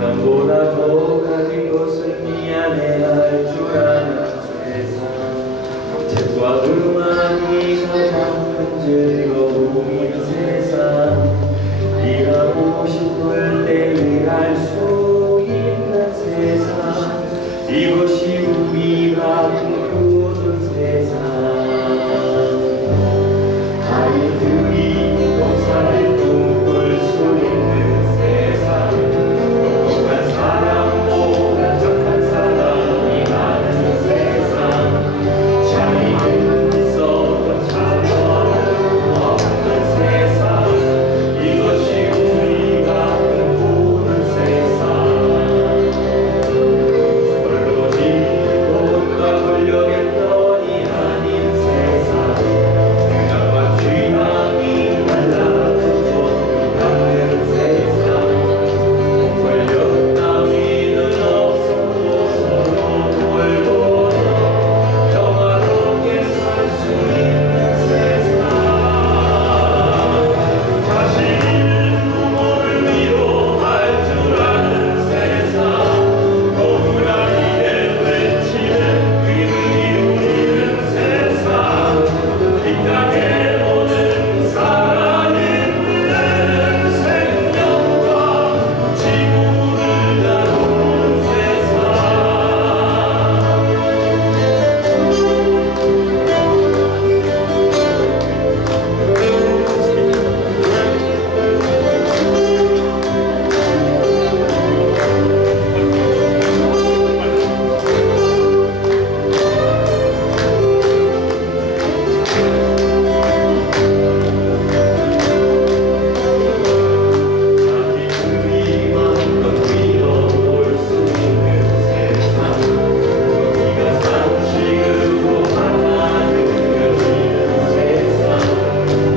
남보다 더 가진 것을 미안해할 줄 아는 세상 책과 음악이 가장 큰 즐거움인 세상 일하고 싶을 때 일할 수 있는 세상 이것이 우리가 꿈꾸는 세상 아이들이 동산을 꿈꿀 수 있는 세상 똑똑한 사람보다 착한 사람이 많은 세상 자리는 있어도 자녀는 없는 세상 이것이 우리가 꿈꾸는 세상 물론이 돈과 권력의 편이 아닌 세상 주장과 취향이 달라도 존경하는 세상 권력 따위는 없어도 서로 돌보고 평화롭게 살 수 있는 세상 자신의 부모를 위로할 줄 아는 세상 거부라기에 외치는 귀를 기울이는 세상 이 땅에 오는 살아있는 생명과 지구를 다루는 세상 자기들이 마음껏 뛰어놀 수 있는 세상 우리가 상식으로 받아들여지는 세상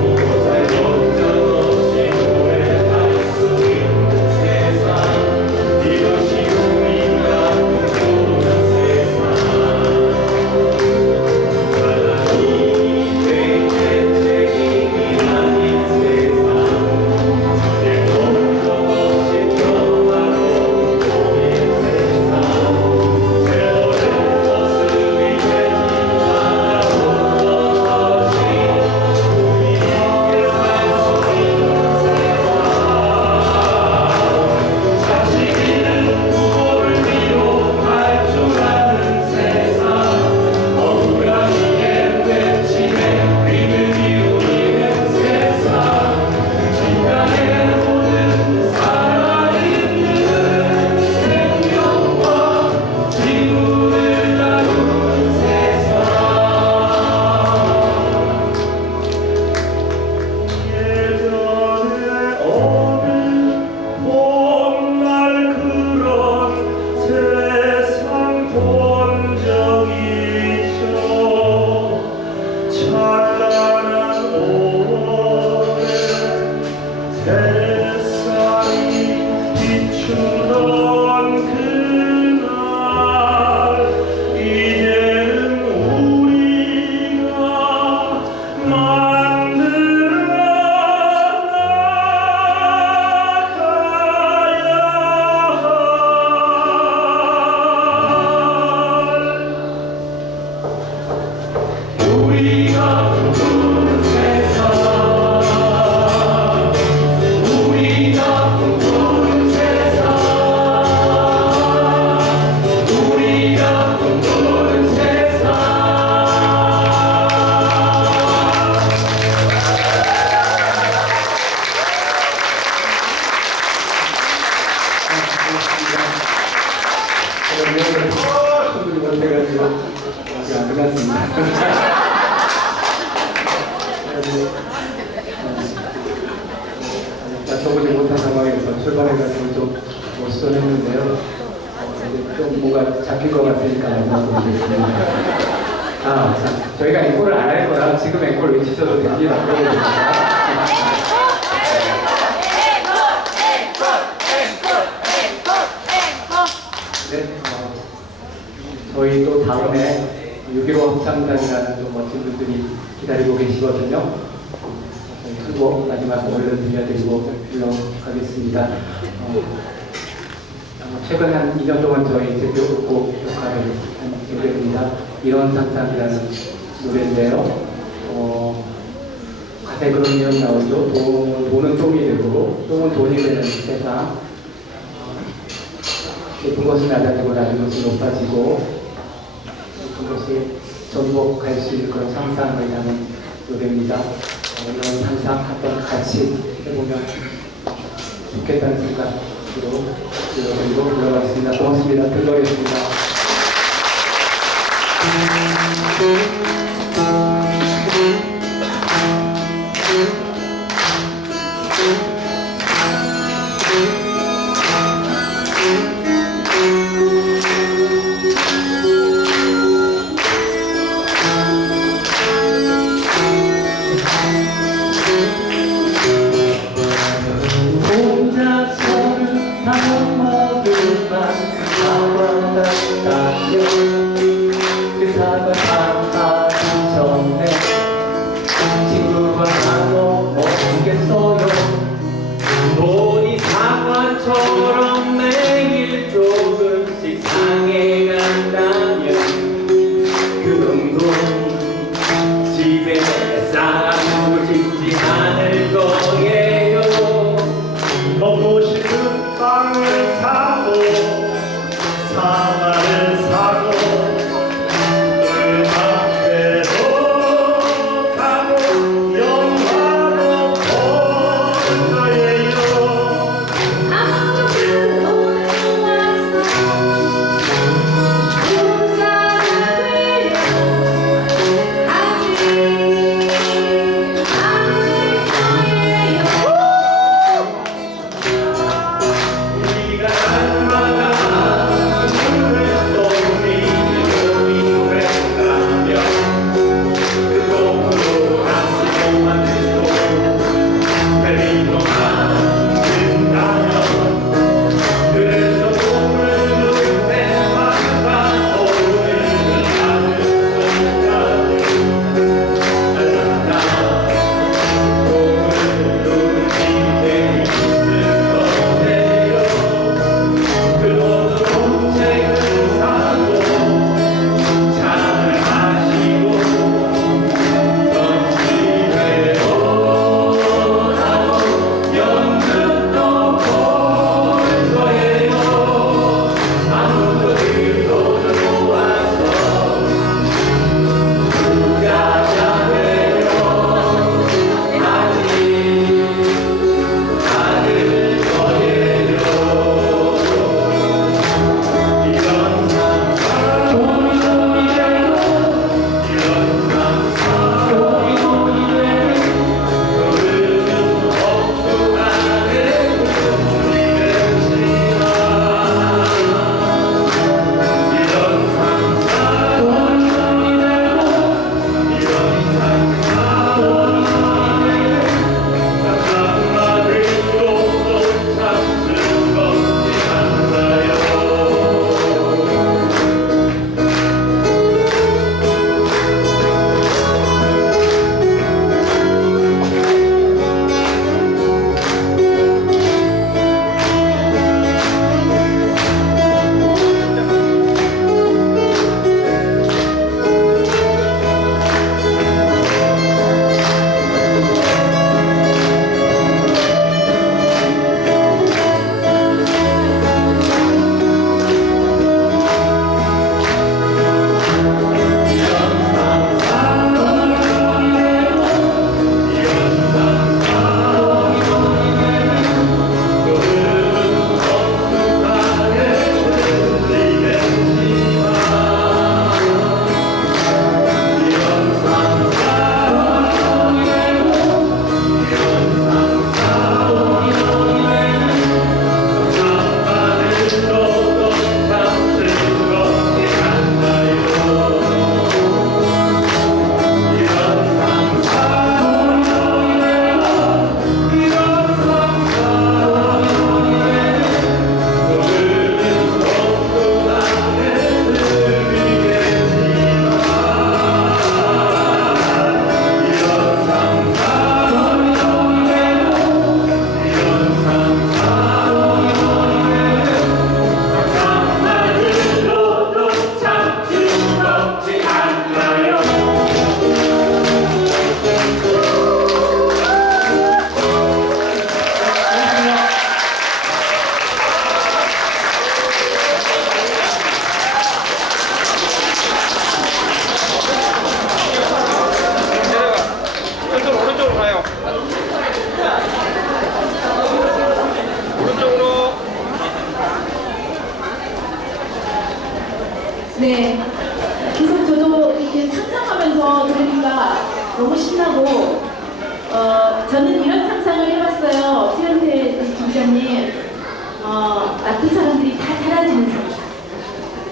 곳곳에 걱정 없이 노래할 수 있는 세상 이것이 우리가 꿈꾸는 세상 하나님의 책임이 아닌 세상 내 걱정 없이 평화로운 우리의 세상 세월의 모습이 되진 않아온 것이 우리 함께 살 수 있는 세상 자식이는 부모를 위로할 줄 아는 세상 억울하기에 외치네 귀를 기울이는 세상 이 땅에 오는 살아있는 생명과 지구를 다루는 세상 예전에 어느 봄날 그런 세상 본 적이 있죠 찬란한 5월에 햇살이 비추던 그날 이제는 우리가 만들어 나가야 할 우리가 꿈꾸는 세상 우리가 꿈꾸는 세상 우리가 꿈꾸는 세상 손들이 못해가지고 아직 안 끝났습니다. 맞춰보지 못한 상황에서 출발해가지고 좀 못 써냈는데요. 이제 좀 뭔가 잡힐 것 같으니까 말씀드리겠습니다. 자, 저희가 앵콜을 안 할 거라 지금 앵콜 외치셔도 되지 않겠습니다. 네, 저희 또 다음에 6.15 합창단이라는 또 멋진 분들이 기다리고 계시거든요. 저희 한곡 마지막 얼른 들려드리고 물러가겠습니다. 최근 한 2년 동안 저희 대표곡 역할을 한 노래입니다. 이런 상상이라는 노래인데요. 가사에 그런 내용이 나오죠. 돈은 똥이 되고 똥은 돈이 되는 세상. 높은 것은 낮아지고 낮은 것은 높아지고 높은 것이 전복할 수 있는 그런 상상을 하는 노래입니다. 이런 상상 한번 같이 해보면 좋겠다는 생각으로 이거 불러봤습니다. 고맙습니다. 들어가겠습니다. 돈이 사과처럼 매일 조금씩 상해간다면 그 돈 집에 쌓아두고 싶지 않을 거예요. 먹고 싶은 빵을 사고 사과를 네. 그래서 저도 이렇게 상상하면서 들으니까 너무 신나고, 저는 이런 상상을 해봤어요. 최현태 지부장님, 나쁜 사람들이 다 사라지는 상상.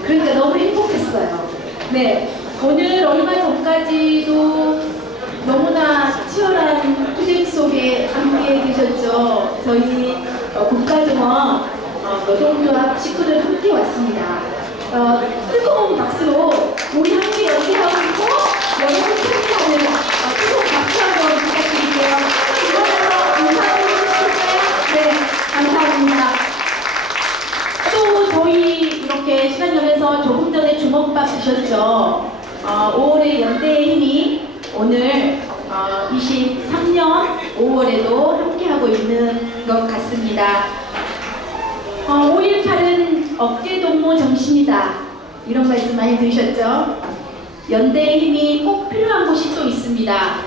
그러니까 너무 행복했어요. 네. 오늘 얼마 전까지도 너무나 치열한 투쟁 속에 함께 계셨죠. 저희 국가정원 노동조합 식구들 함께 왔습니다. 뜨거운 박수로 우리 함께 연기하고 있고 여러분 참여하는 뜨거운 박수 한번 부탁드릴게요. 이번에도 인사하고 싶으실까요? 네, 감사합니다. 또 저희 이렇게 시간 정해서 조금 전에 주먹밥 드셨죠. 5월의 연대의 힘이 오늘 23년 5월에도 함께하고 있는 것 같습니다. 5.18은 어깨동무 정신이다. 이런 말씀 많이 들으셨죠? 연대의 힘이 꼭 필요한 곳이 또 있습니다.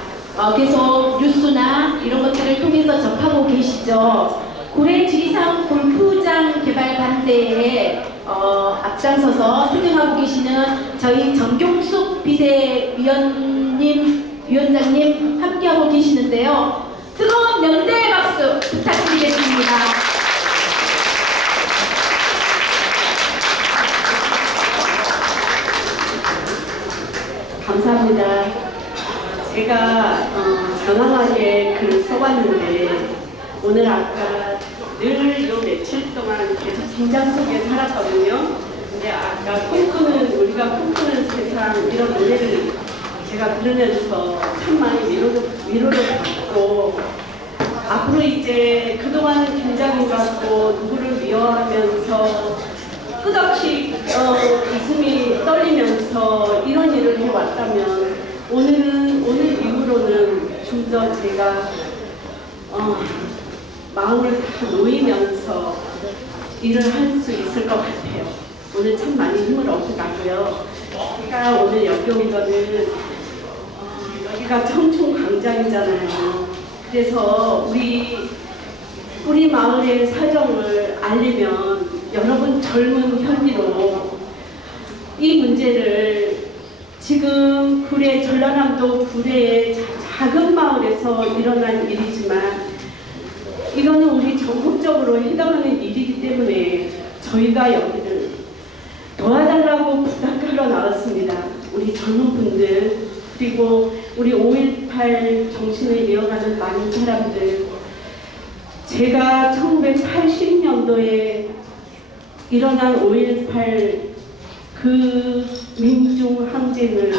계속 뉴스나 이런 것들을 통해서 접하고 계시죠. 구례 지리산 골프장 개발 반대에 앞장서서 투쟁하고 계시는 저희 정경숙 비대위원장님 함께하고 계시는데요. 뜨거운 연대의 박수 부탁드리겠습니다. 감사합니다. 제가 장황하게 글을 써봤는데 오늘 아까 늘 요 며칠 동안 계속 긴장 속에 살았거든요. 근데 아까 우리가 꿈꾸는 세상 이런 노래를 제가 들으면서 참 많이 위로를 받고 앞으로 이제 그동안 긴장이 갖고 누구를 미워하면서 끝없이 가슴이 떨리면서 이런 일을 해왔다면 오늘 이후로는 좀 더 제가 마음을 다 놓이면서 일을 할 수 있을 것 같아요. 오늘 참 많이 힘을 얻고 가고요. 제가 오늘 여기 온 거는 여기가 청춘광장이잖아요. 그래서 우리 마을의 사정을 알리면 여러분 젊은 혈기로 이 문제를 지금 전라남도 구례의 작은 마을에서 일어난 일이지만 이거는 우리 전국적으로 해당하는 일이기 때문에 저희가 여기를 도와달라고 부탁하러 나왔습니다. 우리 젊은 분들 그리고 우리 5.18 정신을 이어가는 많은 사람들 제가 1980년도에 일어난 5.18 그 민중항쟁을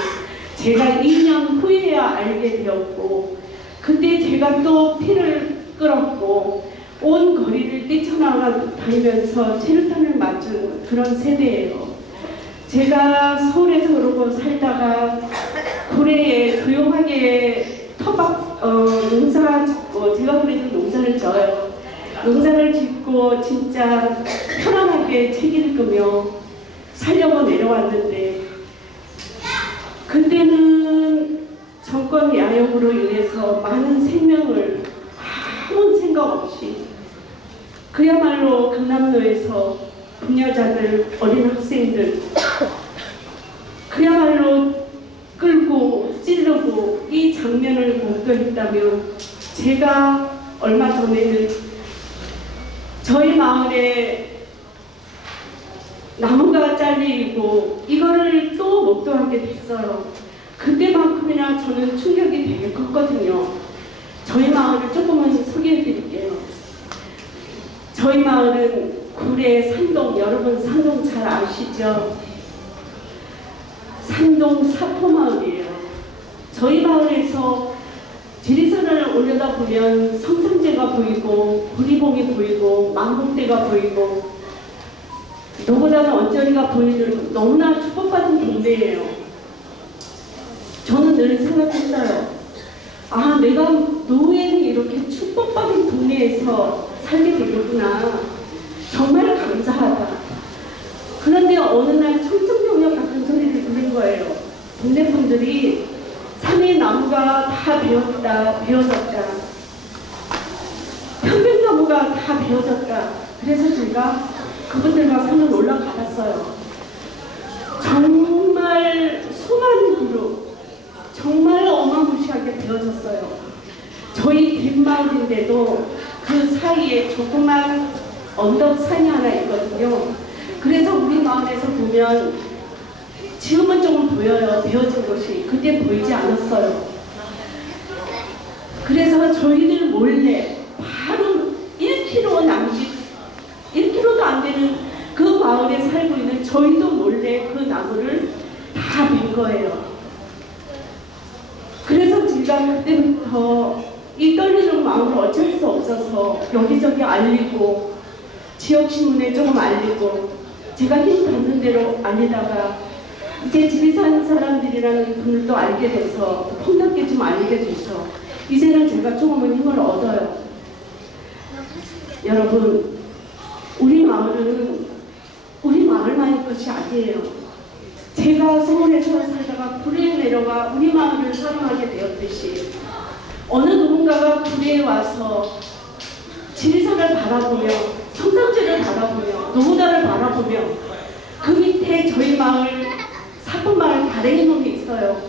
제가 2년 후에야 알게 되었고 그때 제가 또 피를 끌었고 온 거리를 뛰쳐나가면서 체류탄을 맞은 그런 세대예요. 제가 서울에서 그러고 살다가 구례에 조용하게 농사 짓고 제가 그래도 농사를 져요. 농사를 짓고 진짜 편안하게 책 읽으며 살려고 내려왔는데 그때는 정권 야욕으로 인해서 많은 생명을 아무 생각 없이 그야말로 강남로에서 부녀자들 어린 학생들 그야말로 끌고 찌르고 이 장면을 목도했다면 제가 얼마 전에는 저희 마을에 나무가 잘리고 이거를 또 목도하게 됐어요. 그때만큼이나 저는 충격이 되게 컸거든요. 저희 마을을 조금만 소개해 드릴게요. 저희 마을은 구례 산동, 여러분 산동 잘 아시죠? 산동 사포마을이에요. 저희 마을에서 지리산을 올려다보면 성산제가 보이고 구리봉이 보이고 망국대가 보이고 너보다는 언저리가 보이는 너무나 축복받은 동네예요. 저는 늘 생각했어요. 아, 내가 노후에는 이렇게 축복받은 동네에서 살게 되겠구나. 정말 감사하다. 그런데 어느 날 청정병력 같은 소리를 들은 거예요. 동네 분들이 산의 나무가 다 베어졌다. 편백나무가 다 베어졌다. 그래서 제가 그분들과 산을 올라가 봤어요. 정말 수많은 그룹, 정말 어마무시하게 되어졌어요. 저희 뒷마을인데도 그 사이에 조그만 언덕산이 하나 있거든요. 그래서 우리 마을에서 보면 지금은 조금 보여요. 되어진 곳이. 그때 보이지 않았어요. 그래서 저희들 몰래 바로 1km 남짓, 1km도 안 되는 그 마을에 살고 있는 저희도 몰래 그 나무를 다 빈 거예요. 그래서 제가 그때부터 이 떨리는 마음을 어쩔 수 없어서 여기저기 알리고 지역신문에 조금 알리고 제가 힘 닿는 대로 알리다가 이제 집에 사는 사람들이라는 분들도 알게 돼서 폭넓게 좀 알리게 돼서 이제는 제가 조금은 힘을 얻어요. 여러분, 우리 마을은 우리 마을만의 것이 아니에요. 제가 서울에서 살다가 구리에 내려가 우리 마을을 사랑하게 되었듯이 어느 누군가가 구리에 와서 지리산을 바라보며 성산제를 바라보며 노후다를 바라보며 그 밑에 저희 마을 사뿐마을 다랭이논이 있어요.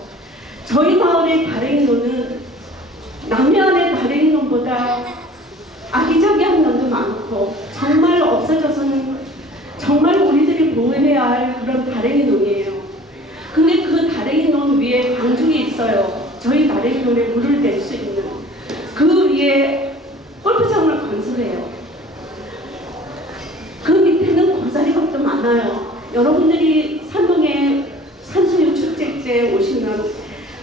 저희 마을의 다랭이논은 남해안의 다랭이논보다 아기자기한 면도 많고 정말 없어져서는 정말 우리들이 보호해야 할 그런 다랭이논이에요. 근데 그 다랭이논 위에 방죽이 있어요. 저희 다랭이논에 물을 댈 수 있는 그 위에 골프장을 건설해요. 그 밑에는 고사리밭도 많아요. 여러분들이 산동에 산수유 축제 때 오시면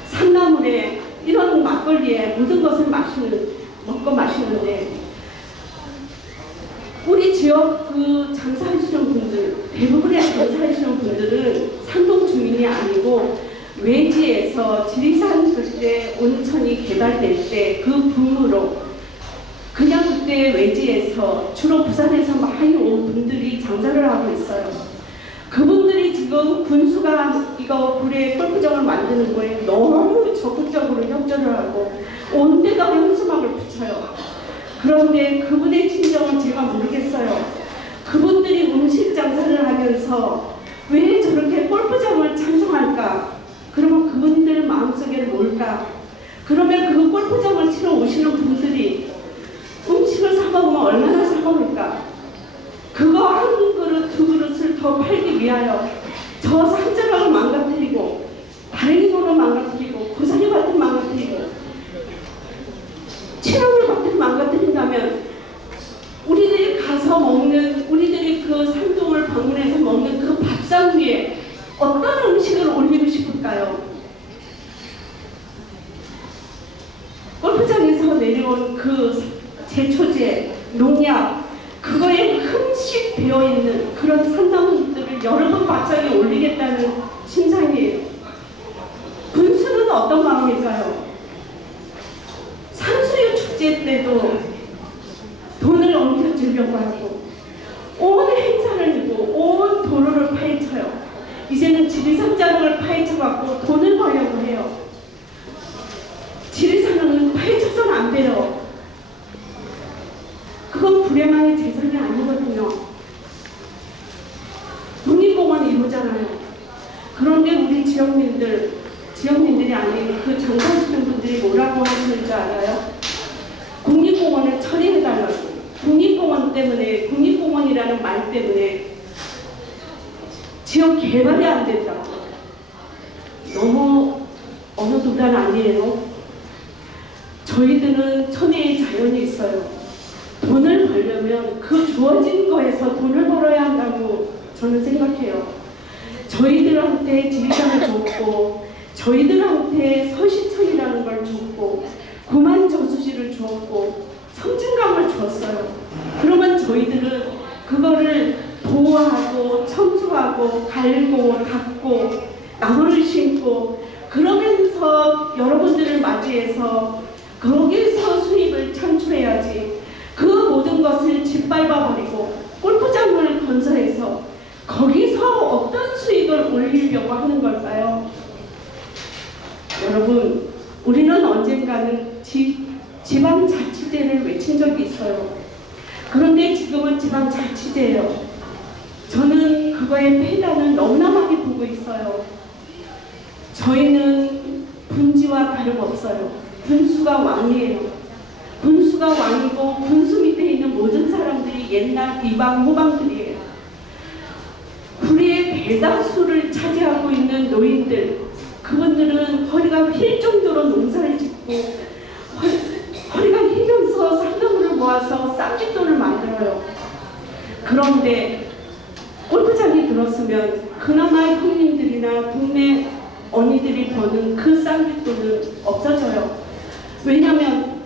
산나물에 이런 막걸리에 모든 것을 먹고 마시는데 우리 지역 그 장사하시는 분들, 대부분의 장사하시는 분들은 산동 주민이 아니고 외지에서 지리산 그때 온천이 개발될 때 그 붐으로 그냥 그때 외지에서 주로 부산에서 많이 온 분들이 장사를 하고 있어요. 그분들이 지금 군수가 이거 구례 골프장을 만드는 거에 너무 적극적으로 협조를 하고 온 데다 현수막을 붙여요. 그런데 그분의 심정은 제가 모르겠어요. 그분들이 음식 장사를 하면서 왜 저렇게 골프장을 찬성할까? 그러면 그분들 마음속에는 뭘까? 그러면 그 골프장을 치러 오시는 분들이 음식을 사 먹으면 얼마나 사 먹을까? 그거 한 그릇 두 그릇을 더 팔기 위하여 저 산자락을 망가뜨리고 다랭이논을 망가뜨리고 고사리밭을 망가뜨리고 체험을밭을 망가뜨린다면 우리들이 가서 먹는 우리들이 그 산동을 방문해서 먹는 그 밥상 위에 어떤 음식을 올리고 싶을까요? 골프장에서 내려온 그 제초제, 농약 그거에 흠씩 배어있는 그런 산나물들을 여러 번 밥상에 올리겠다는 심상이에요. 군수는 어떤 마음일까요? 산수유 축제 때도 돈을 엉켜주려고 하고 온 행사를 이고 온 도로를 파헤쳐요. 이제는 지리산 자락을 파헤쳐갖고 돈을 벌려고 해요. 지리산은 파헤쳐서는 안 돼요. 그건 불행만의 재산이 아니거든요. 독립공원이 이루잖아요. 그런데 우리 지역민들이 아닌 그 장사하시는 분들이 뭐라고 하시는 줄 알아요? 국립공원을 처리해달라고. 국립공원 때문에, 국립공원이라는 말 때문에 지역 개발이 안 된다고. 너무 어느 도단 아니에요? 저희들은 천혜의 자연이 있어요. 돈을 벌려면 그 주어진 거에서 돈을 벌어야 한다고 저는 생각해요. 저희들한테 지리산을 줬고 저희들한테 서시천이라는 걸 줬고 구만 저수지를 주었고 섬진강을 주었어요. 그러면 저희들은 그거를 보호하고 청소하고 갈고 닦고 나무를 심고 그러면서 여러분들을 맞이해서 거기서 수입을 창출해야지. 그 모든 것을 짓밟아버리고 골프장을 건설해서 거기서 어떤 수익을 올리려고 하는 걸까요? 여러분, 우리는 언젠가는 지방자치제를 외친 적이 있어요. 그런데 지금은 지방자치제예요. 저는 그거의 폐단을 너무나 많이 보고 느끼고 있어요. 저희는 분지와 다름없어요. 분수가 왕이에요. 분수가 왕이고 분수 밑에 있는 모든 사람들이 옛날 이방 호방들이에요. 불의의 대다수를 차지하고 있는 노인들, 그분들은 허리가 휠 정도로 농사를 짓고 허리가 휘면서 상금을 모아서 쌍짓돈을 만들어요. 그런데 골프장이 들었으면 그나마 형님들이나 동네 언니들이 버는 그 쌍짓돈은 없어져요. 왜냐면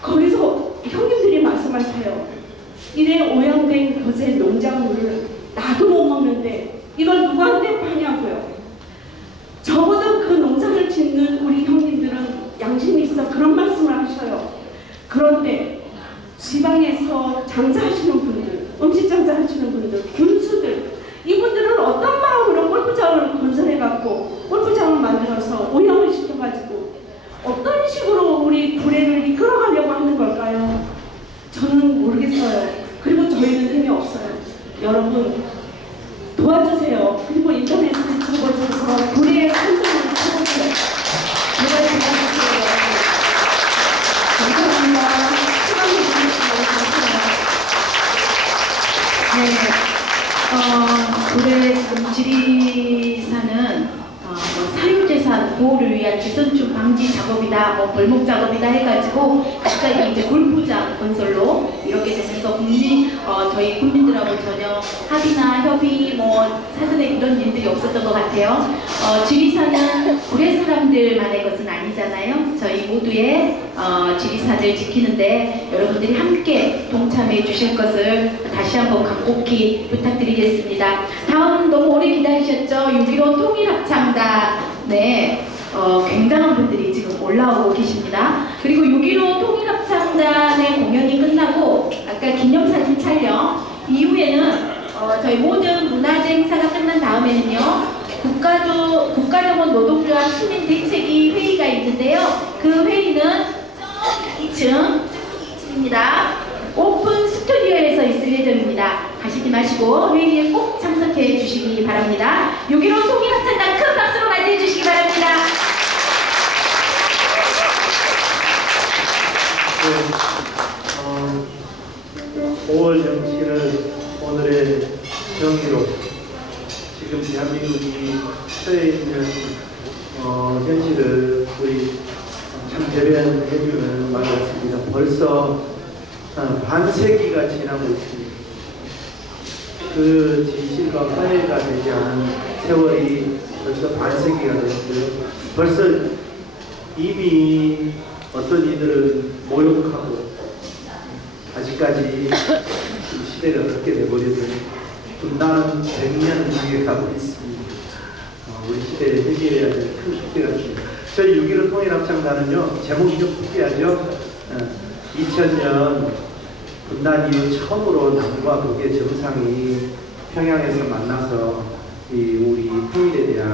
거기서 형님들이 말씀하세요. 이래 오염된 것의 농작물을 나도 못 먹는데 이걸 누구한테 파냐고요. 적어도 그 농사를 짓는 우리 형님들은 양심이 있어 그런 말씀을 하셔요. 그런데 지방에서 장사하시는 분들, 음식 장사하시는 분들, 군수들, 이분들은 어떤 마음으로 골프장을 건설해갖고 골프장을 만들어서 오염을 시켜가지고 어떤 식으로 우리 구례를 이끌어가려고 하는 걸까요? 저는 모르겠어요. 그리고 저희는 힘이 없어요. 여러분 도와주세요. 그리고 인터넷을 접어줘서 구례의 선정을 찾아주세요. 제발 도와주세요. 감사합니다. 시간을 주셔서 감사합니다. 구례 지금 지리산은 사유재산 보호를 위한 지선충 방지 작업이다, 벌목 작업이다 해가지고 갑자기 이제 골프장 건설로 이렇게 되면서 저희 국민들하고 전혀 합의나 협의, 사전에 이런 일들이 없었던 것 같아요. 지리산은 구례 사람들만의 것은 아니잖아요. 저희 모두의 지리산을 지키는데 여러분들이 함께 동참해 주실 것을 다시 한번 간곡히 부탁드리겠습니다. 다음 너무 오래 기다리셨죠? 6.15 통일합창단. 네, 굉장한 분들이 지금 올라오고 계십니다. 그리고 6.15 통일합창단의 공연이 끝나고 아까 기념사진 촬영 이후에는 저희 모든 문화재 행사가 끝난 다음에는요, 국가정원 노동조합 시민 대책위 회의가 있는데요. 그 회의는 2층입니다. 오픈 스튜디오에서 있을 예정입니다. 가시지 마시고 회의에 꼭 참석해 주시기 바랍니다. 6.15 통일합창단 큰 박수로 맞이해 주시기 바랍니다. 네, 5월 정치를 오늘의 정의로 지금 대한민국이 처해 있는 현실을 우리 참 대변해주는 말 같습니다. 벌써 반세기가 지나고 있습니다. 그 진실과 화해가 되지 않은 세월이 벌써 반세기가 됐고요. 벌써 이미 어떤 이들은 모욕하고 아직까지 시대가 그렇게 돼버렸는데 분단 100년 뒤에 가고 있습니다. 우리 시대에 해결해야 될 큰 숙제 같습니다. 저희 6.15 통일합창단은요, 제목이 좀 특이하죠. 2000년 분단 이후 처음으로 남과 북의 정상이 평양에서 만나서 우리 통일에 대한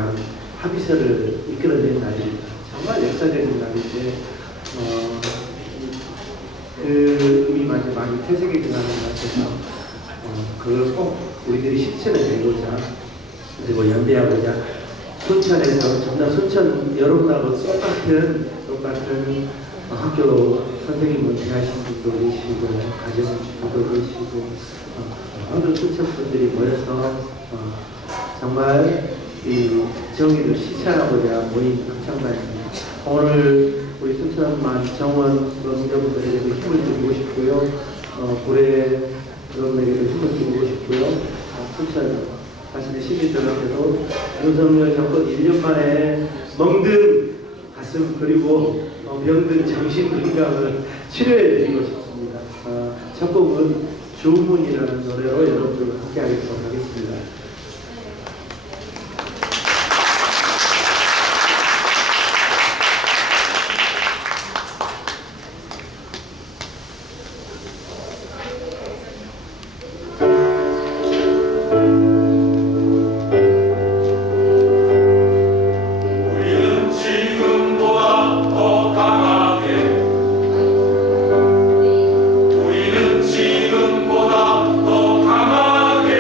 합의서를 이끌어낸 날입니다. 정말 역사적인 날인데 그 의미만 많이 퇴색해지는 것 같아서 그걸 꼭 우리들이 실천을 해보자, 그리고 연대하고자 순천에서 전남 순천 여러분하고 똑같은 학교 선생님을 대하신 분도 계시고 가정분도 계시고 모든 순천 분들이 모여서 정말 이 정의를 실천하고자 모인 합창단입니다. 오늘 우리 순천만 정원 여러분들에게도 힘을 드리고 싶고요. 구례 여러분에게도 힘을 드리고 싶고요. 순천 자신의 시민들한테도 윤석열 정권 1년 만에 멍든 가슴 그리고 병든 정신 건강을 치료해 드리고 싶습니다. 첫 곡은 주문이라는 노래로 여러분들과 함께 하겠습니다. 우리는 지금보다 더 강하게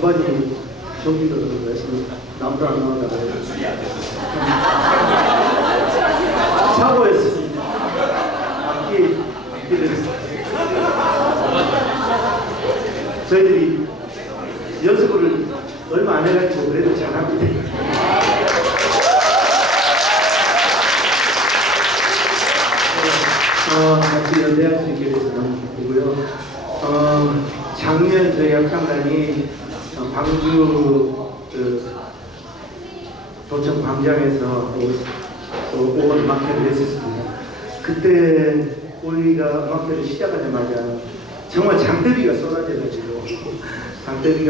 건반이 저기도 그래서 나무도 안 나온다고 사고했습니다. 악기를 저희들이 연습을 얼마 안 해가지고 그래도 잘합니다. 같이 연대할 수 있게 돼서 너무 기쁘고요. 작년 저희 합창단이 광주 도청 광장에서 5월 음악회를 했었습니다. 그때 우리가 음악회를 시작하자마자 정말 장대비가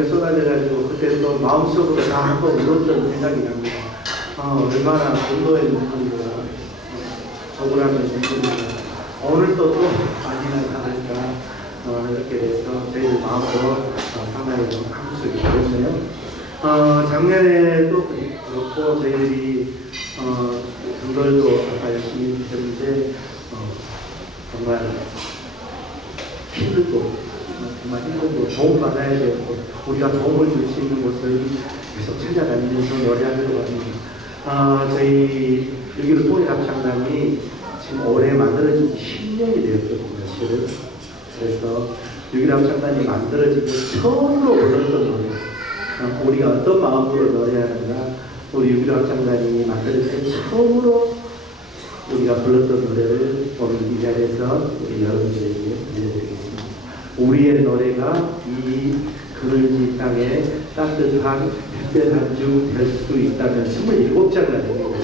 쏟아져가지고 그때 또 마음속으로 다 한번 울었던 생각이 납니다. 얼마나 분노의 눈물과 억울함을 느낍니다. 오늘 또 많이나 하니까 이렇게 돼서 저희들 마음도 상당히 한국적이 되었네요. 작년에도 그렇고 저희들이 정글도 아까 열심히 했는데 정말 힘들고 도움받아야 되고 우리가 도움을 줄 수 있는 곳을 계속 찾아다니면서 노래하려고 합니다. 저희 6.15 통일합창단이 지금 올해 만들어진 지 10년이 되었거든요. 실은. 그래서 6.15 합창단이 만들어지고 처음으로 불렀던 노래, 우리가 어떤 마음으로 노래하는가, 우리 6.15 합창단이 만들어질 때 처음으로 우리가 불렀던 노래를 오늘 이 자리에서 우리 여러분들에게 들려드리겠습니다. 우리의 노래가 이 그늘지 땅에 따뜻한 햇볕 한 줌 될 수 있다면 27장가 됩니다.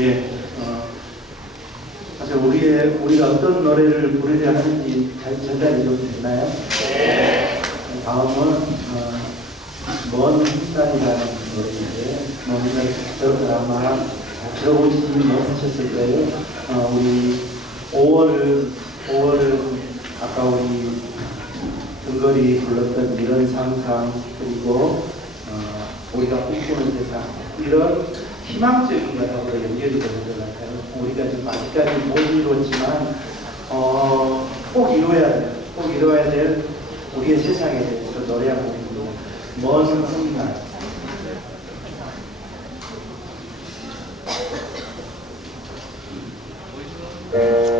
예, 사실 우리가 어떤 노래를 부르려 하는지 잘 전달이 좀 됐나요? 네. 다음은 먼 햇살이라는 노래인데, 먼 햇살 아마 들어보시지 못하셨을 거예요. 우리 5월은 아까 우리 등거리 불렀던 이런 상상, 그리고 우리가 꿈꾸는 세상, 이런 희망적인 것하고 연결이 되는 것 같아요. 우리가 지금 아직까지 못 이루었지만 꼭 이루어야 될 우리의 세상에 대해서 노래하고 있는 먼 훗날. 네,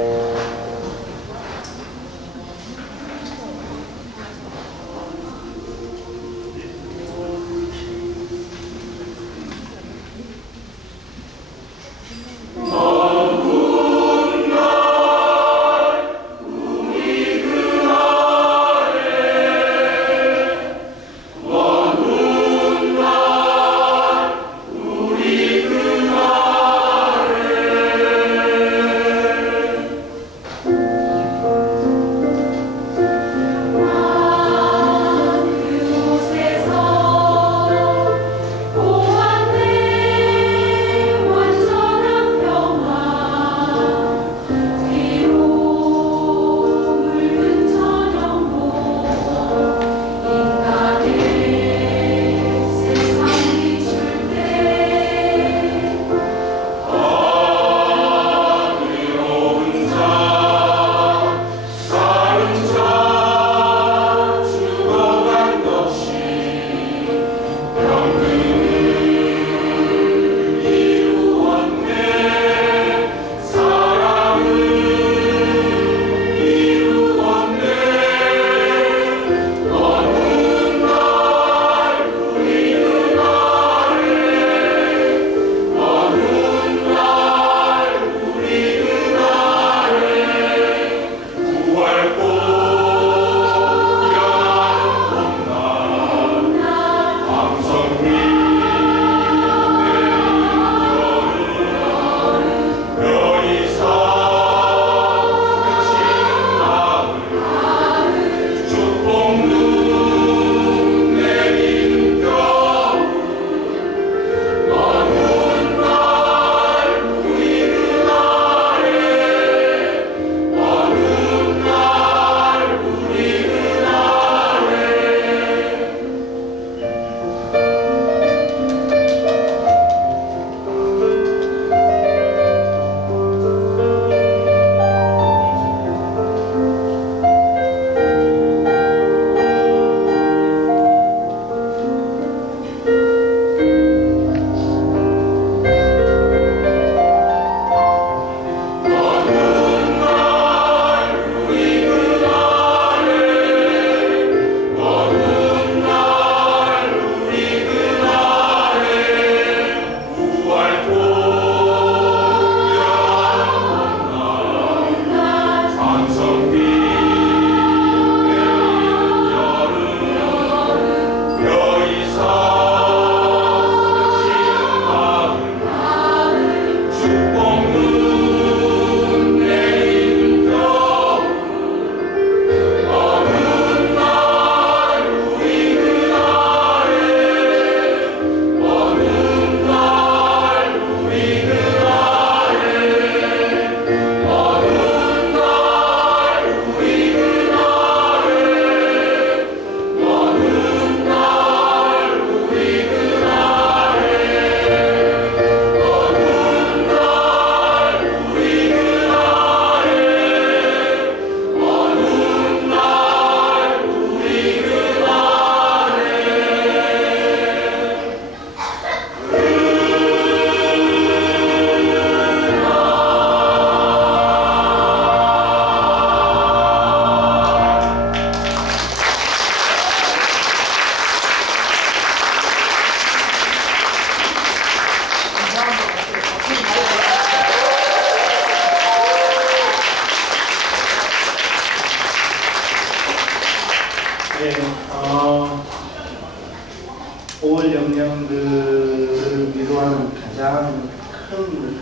5월 영령들을 위로하는 가장 큰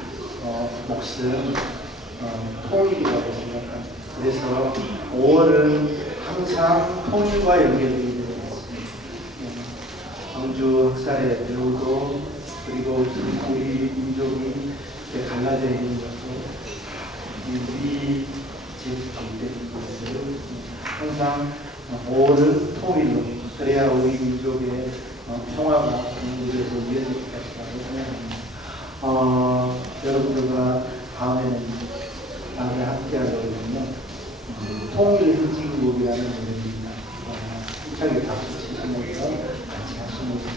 몫은 통일이라고 생각합니다. 그래서 5월은 항상 통일과 연결되어 있습니다. 광주 학살의 배우도 그리고 우리 민족이 이렇게 갈라져 있는 것도 우리 제주되는 것을 항상 5월은 통일로 그래야 우리 민족의 평화가 국민들에서 이어질 것이라고 생각합니다. 여러분들과 다음에 함께하려면 통일 후진국이라는 노래입니다. 힘차게 박수 치시면서 같이 하시면 됩니다.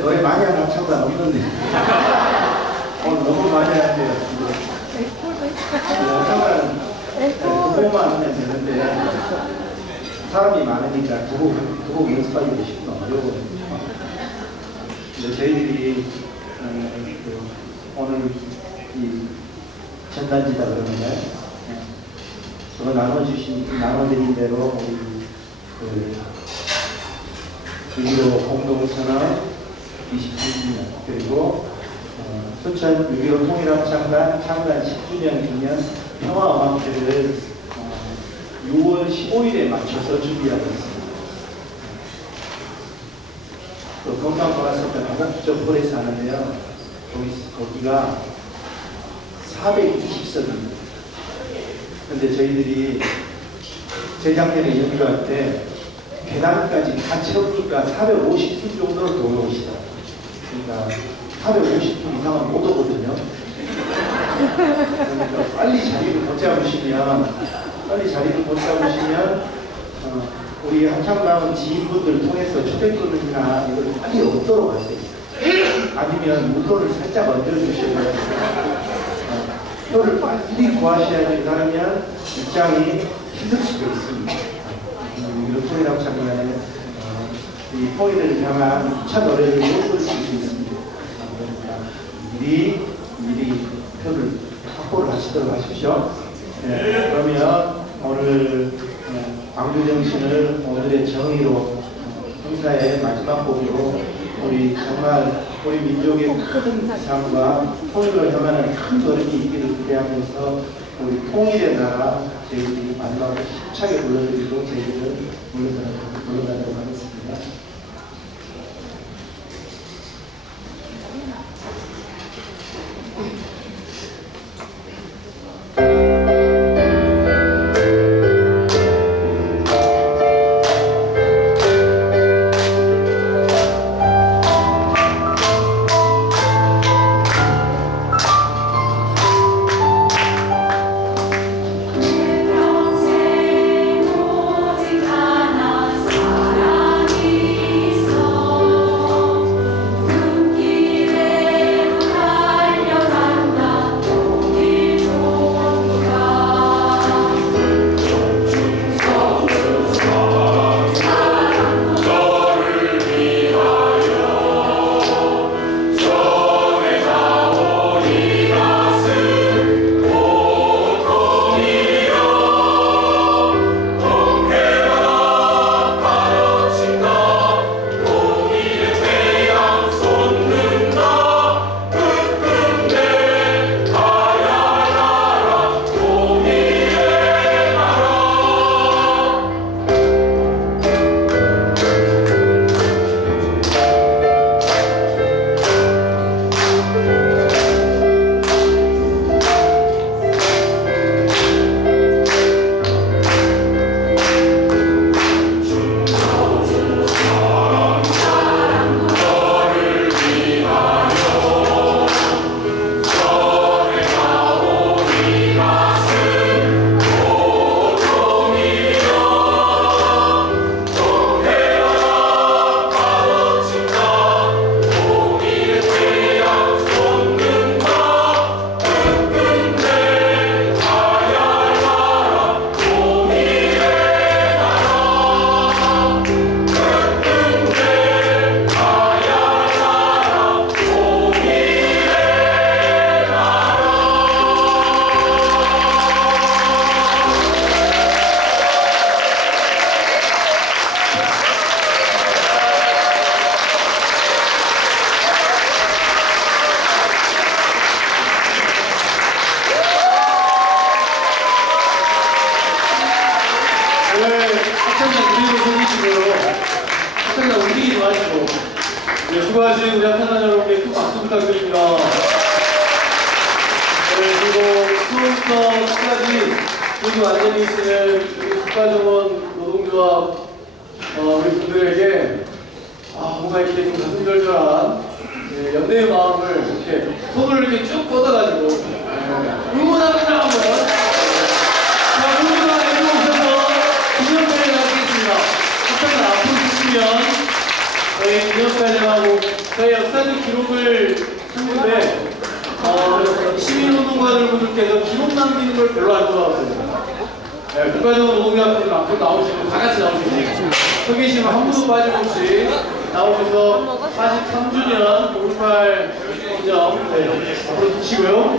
노래 많이 하는 합창단 없는데 오늘 너무 많이 하는데요. 합창단 그거만 하면 되는데 사람이 많으니까 두 곡 연습하기도 쉽고 어려워요. 근데 저희들이 오늘 이 전단지다 그러는데 그거 나눠드린 대로 우리 그6.15 공동선언 27주년 그리고 순천 6.15 통일합창단 창단 10주년 기념 평화음악회를 6월 15일에 맞춰서 준비하고 있습니다. 또 건강 보라센터 다목적 홀에서 하는데요. 거기가 420석입니다. 근데 저희들이 재작년에 연주할 때 계단까지 다 채우니까 450분 정도를 더 오시더라고요. 그러니까 450분 이상은 못 오거든요. 그러니까 빨리 자리를 못 잡으시면 우리 합창단 지인분들 통해서 초대권이나 이걸 빨리 얻도록 하세요. 아니면 무도를 살짝 얹어주시면 표를 빨리 구하셔야지. 그러면 입장이 힘들 수도 있습니다. 이런 통일하고 참여하는 이 통일을 향한 2차 노래를 이끌 수 있습니다. 그러니까 미리 표를 확보를 하시도록 하십시오. 네, 그러면 오늘 광주 정신을 오늘의 정의로 행사의 마지막 곡으로 우리 정말 우리 민족의 큰 삶과 통일을 향하는 큰 걸음이 있기를 기대하면서 우리 통일의 나라 저희들이 마지막으로 힘차게 불러드리고 저희들은 물러나도록 하겠습니다. 수고하신 우리 합창단 여러분께 큰 박수 부탁드립니다. 그리고 처음부터 끝까지 모두 완전히 있는 우리 국가정원 노동조합 우리 분들에게 뭔가 이렇게 좀 가슴 절절한 연대의 마음을 이렇게 손을 이렇게 쭉 뻗어가지고 응원합니다 한번. 자, 모두가 애도 오셔서 기념사를 하겠습니다. 합창단 앞으로 주시면 저희 기념사진하고 저희 역사적 기록을 했는데 시민운동가들 분들께서 기록 남기는 걸 별로 안 좋아하거든요. 국가적으로 노동조합분들 앞으로 나오시고 다 같이 나오시고 서 계시면 한 분도 빠짐없이 나오셔서 43주년 5.18 기념 앞으로 주시고요.